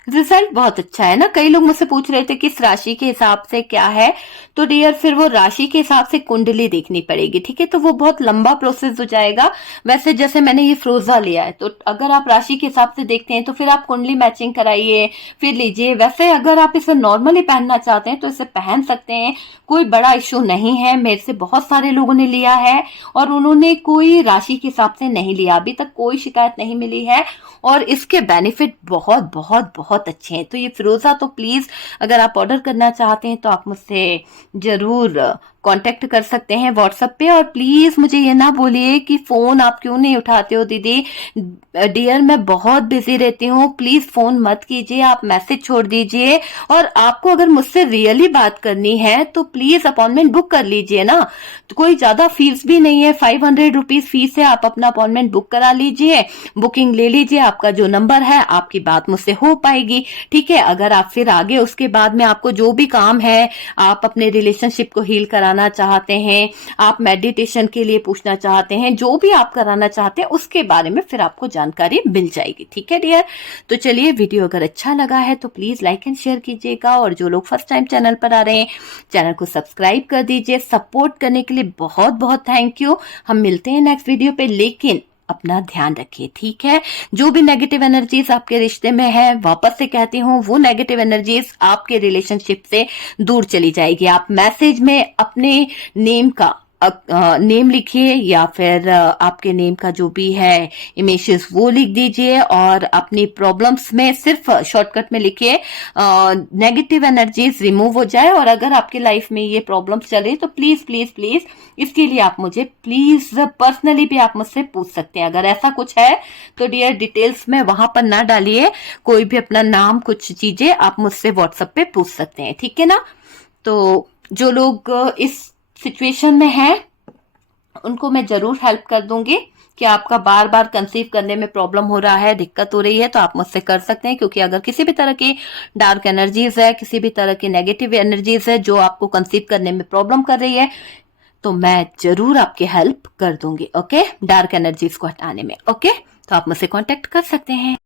रिजल्ट बहुत अच्छा है ना। कई लोग मुझसे पूछ रहे थे कि इस राशि के हिसाब से क्या है, तो डियर फिर वो राशि के हिसाब से कुंडली देखनी पड़ेगी। ठीक है, तो वो बहुत लंबा प्रोसेस हो जाएगा। वैसे जैसे मैंने ये फ्रोजा लिया है, तो अगर आप राशि के हिसाब से देखते हैं तो फिर आप कुंडली मैचिंग कराइए फिर लीजिए। वैसे अगर आप इसे नॉर्मली पहनना चाहते हैं तो इसे पहन सकते हैं, कोई बड़ा इश्यू नहीं है। मेरे से बहुत सारे लोगों ने लिया है और उन्होंने कोई राशि के हिसाब से नहीं लिया, अभी तक कोई शिकायत नहीं मिली है, और इसके बेनिफिट बहुत बहुत बहुत अच्छे हैं। तो ये फिरोजा तो प्लीज अगर आप ऑर्डर करना चाहते हैं तो आप मुझसे जरूर कांटेक्ट कर सकते हैं व्हाट्सएप पे। और प्लीज मुझे ये ना बोलिए कि फोन आप क्यों नहीं उठाते हो दीदी। डियर, मैं बहुत बिजी रहती हूँ, प्लीज फोन मत कीजिए, आप मैसेज छोड़ दीजिए। और आपको अगर मुझसे रियली बात करनी है तो प्लीज अपॉइंटमेंट बुक कर लीजिए ना, तो कोई ज्यादा फीस भी नहीं है, 500 रुपीज फीस है, आप अपना अपॉइंटमेंट बुक करा लीजिए, बुकिंग ले लीजिए, आपका जो नंबर है आपकी बात मुझसे हो पाएगी। ठीक है, अगर आप फिर आगे उसके बाद में आपको जो भी काम है, आप अपने रिलेशनशिप को हील कराना चाहते हैं, आप मेडिटेशन के लिए पूछना चाहते हैं, जो भी आप कराना चाहते हैं उसके बारे में फिर आपको जानकारी मिल जाएगी। ठीक है डियर, तो चलिए वीडियो अगर अच्छा लगा है तो प्लीज लाइक एंड शेयर कीजिएगा, और जो लोग फर्स्ट टाइम चैनल पर आ रहे हैं चैनल को सब्सक्राइब कर दीजिए। सपोर्ट करने के लिए बहुत बहुत थैंक यू। हम मिलते हैं नेक्स्ट वीडियो पे, लेकिन अपना ध्यान रखिए। ठीक है, जो भी नेगेटिव एनर्जीज आपके रिश्ते में है, वापस से कहती हूँ, वो नेगेटिव एनर्जीज आपके रिलेशनशिप से दूर चली जाएगी। आप मैसेज में अपने नेम का नेम लिखिए, या फिर आपके नेम का जो भी है इमेजेस वो लिख दीजिए, और अपनी प्रॉब्लम्स में सिर्फ शॉर्टकट में लिखिए नेगेटिव एनर्जीज रिमूव हो जाए। और अगर आपकी लाइफ में ये प्रॉब्लम्स चल रही तो प्लीज प्लीज प्लीज इसके लिए आप मुझे प्लीज पर्सनली भी आप मुझसे पूछ सकते हैं। अगर ऐसा कुछ है तो डियर डिटेल्स में वहां पर ना डालिए, कोई भी अपना नाम कुछ चीजें आप मुझसे व्हाट्सएप पे पूछ सकते हैं। ठीक है ना, तो जो लोग इस सिचुएशन में हैं उनको मैं जरूर हेल्प कर दूंगी। कि आपका बार बार कंसीव करने में प्रॉब्लम हो रहा है, दिक्कत हो रही है, तो आप मुझसे कर सकते हैं। क्योंकि अगर किसी भी तरह की डार्क एनर्जीज है, किसी भी तरह की नेगेटिव एनर्जीज है जो आपको कंसीव करने में प्रॉब्लम कर रही है, तो मैं जरूर आपकी हेल्प कर दूंगी। ओके, डार्क एनर्जीज को हटाने में। ओके, तो आप मुझसे कांटेक्ट कर सकते हैं।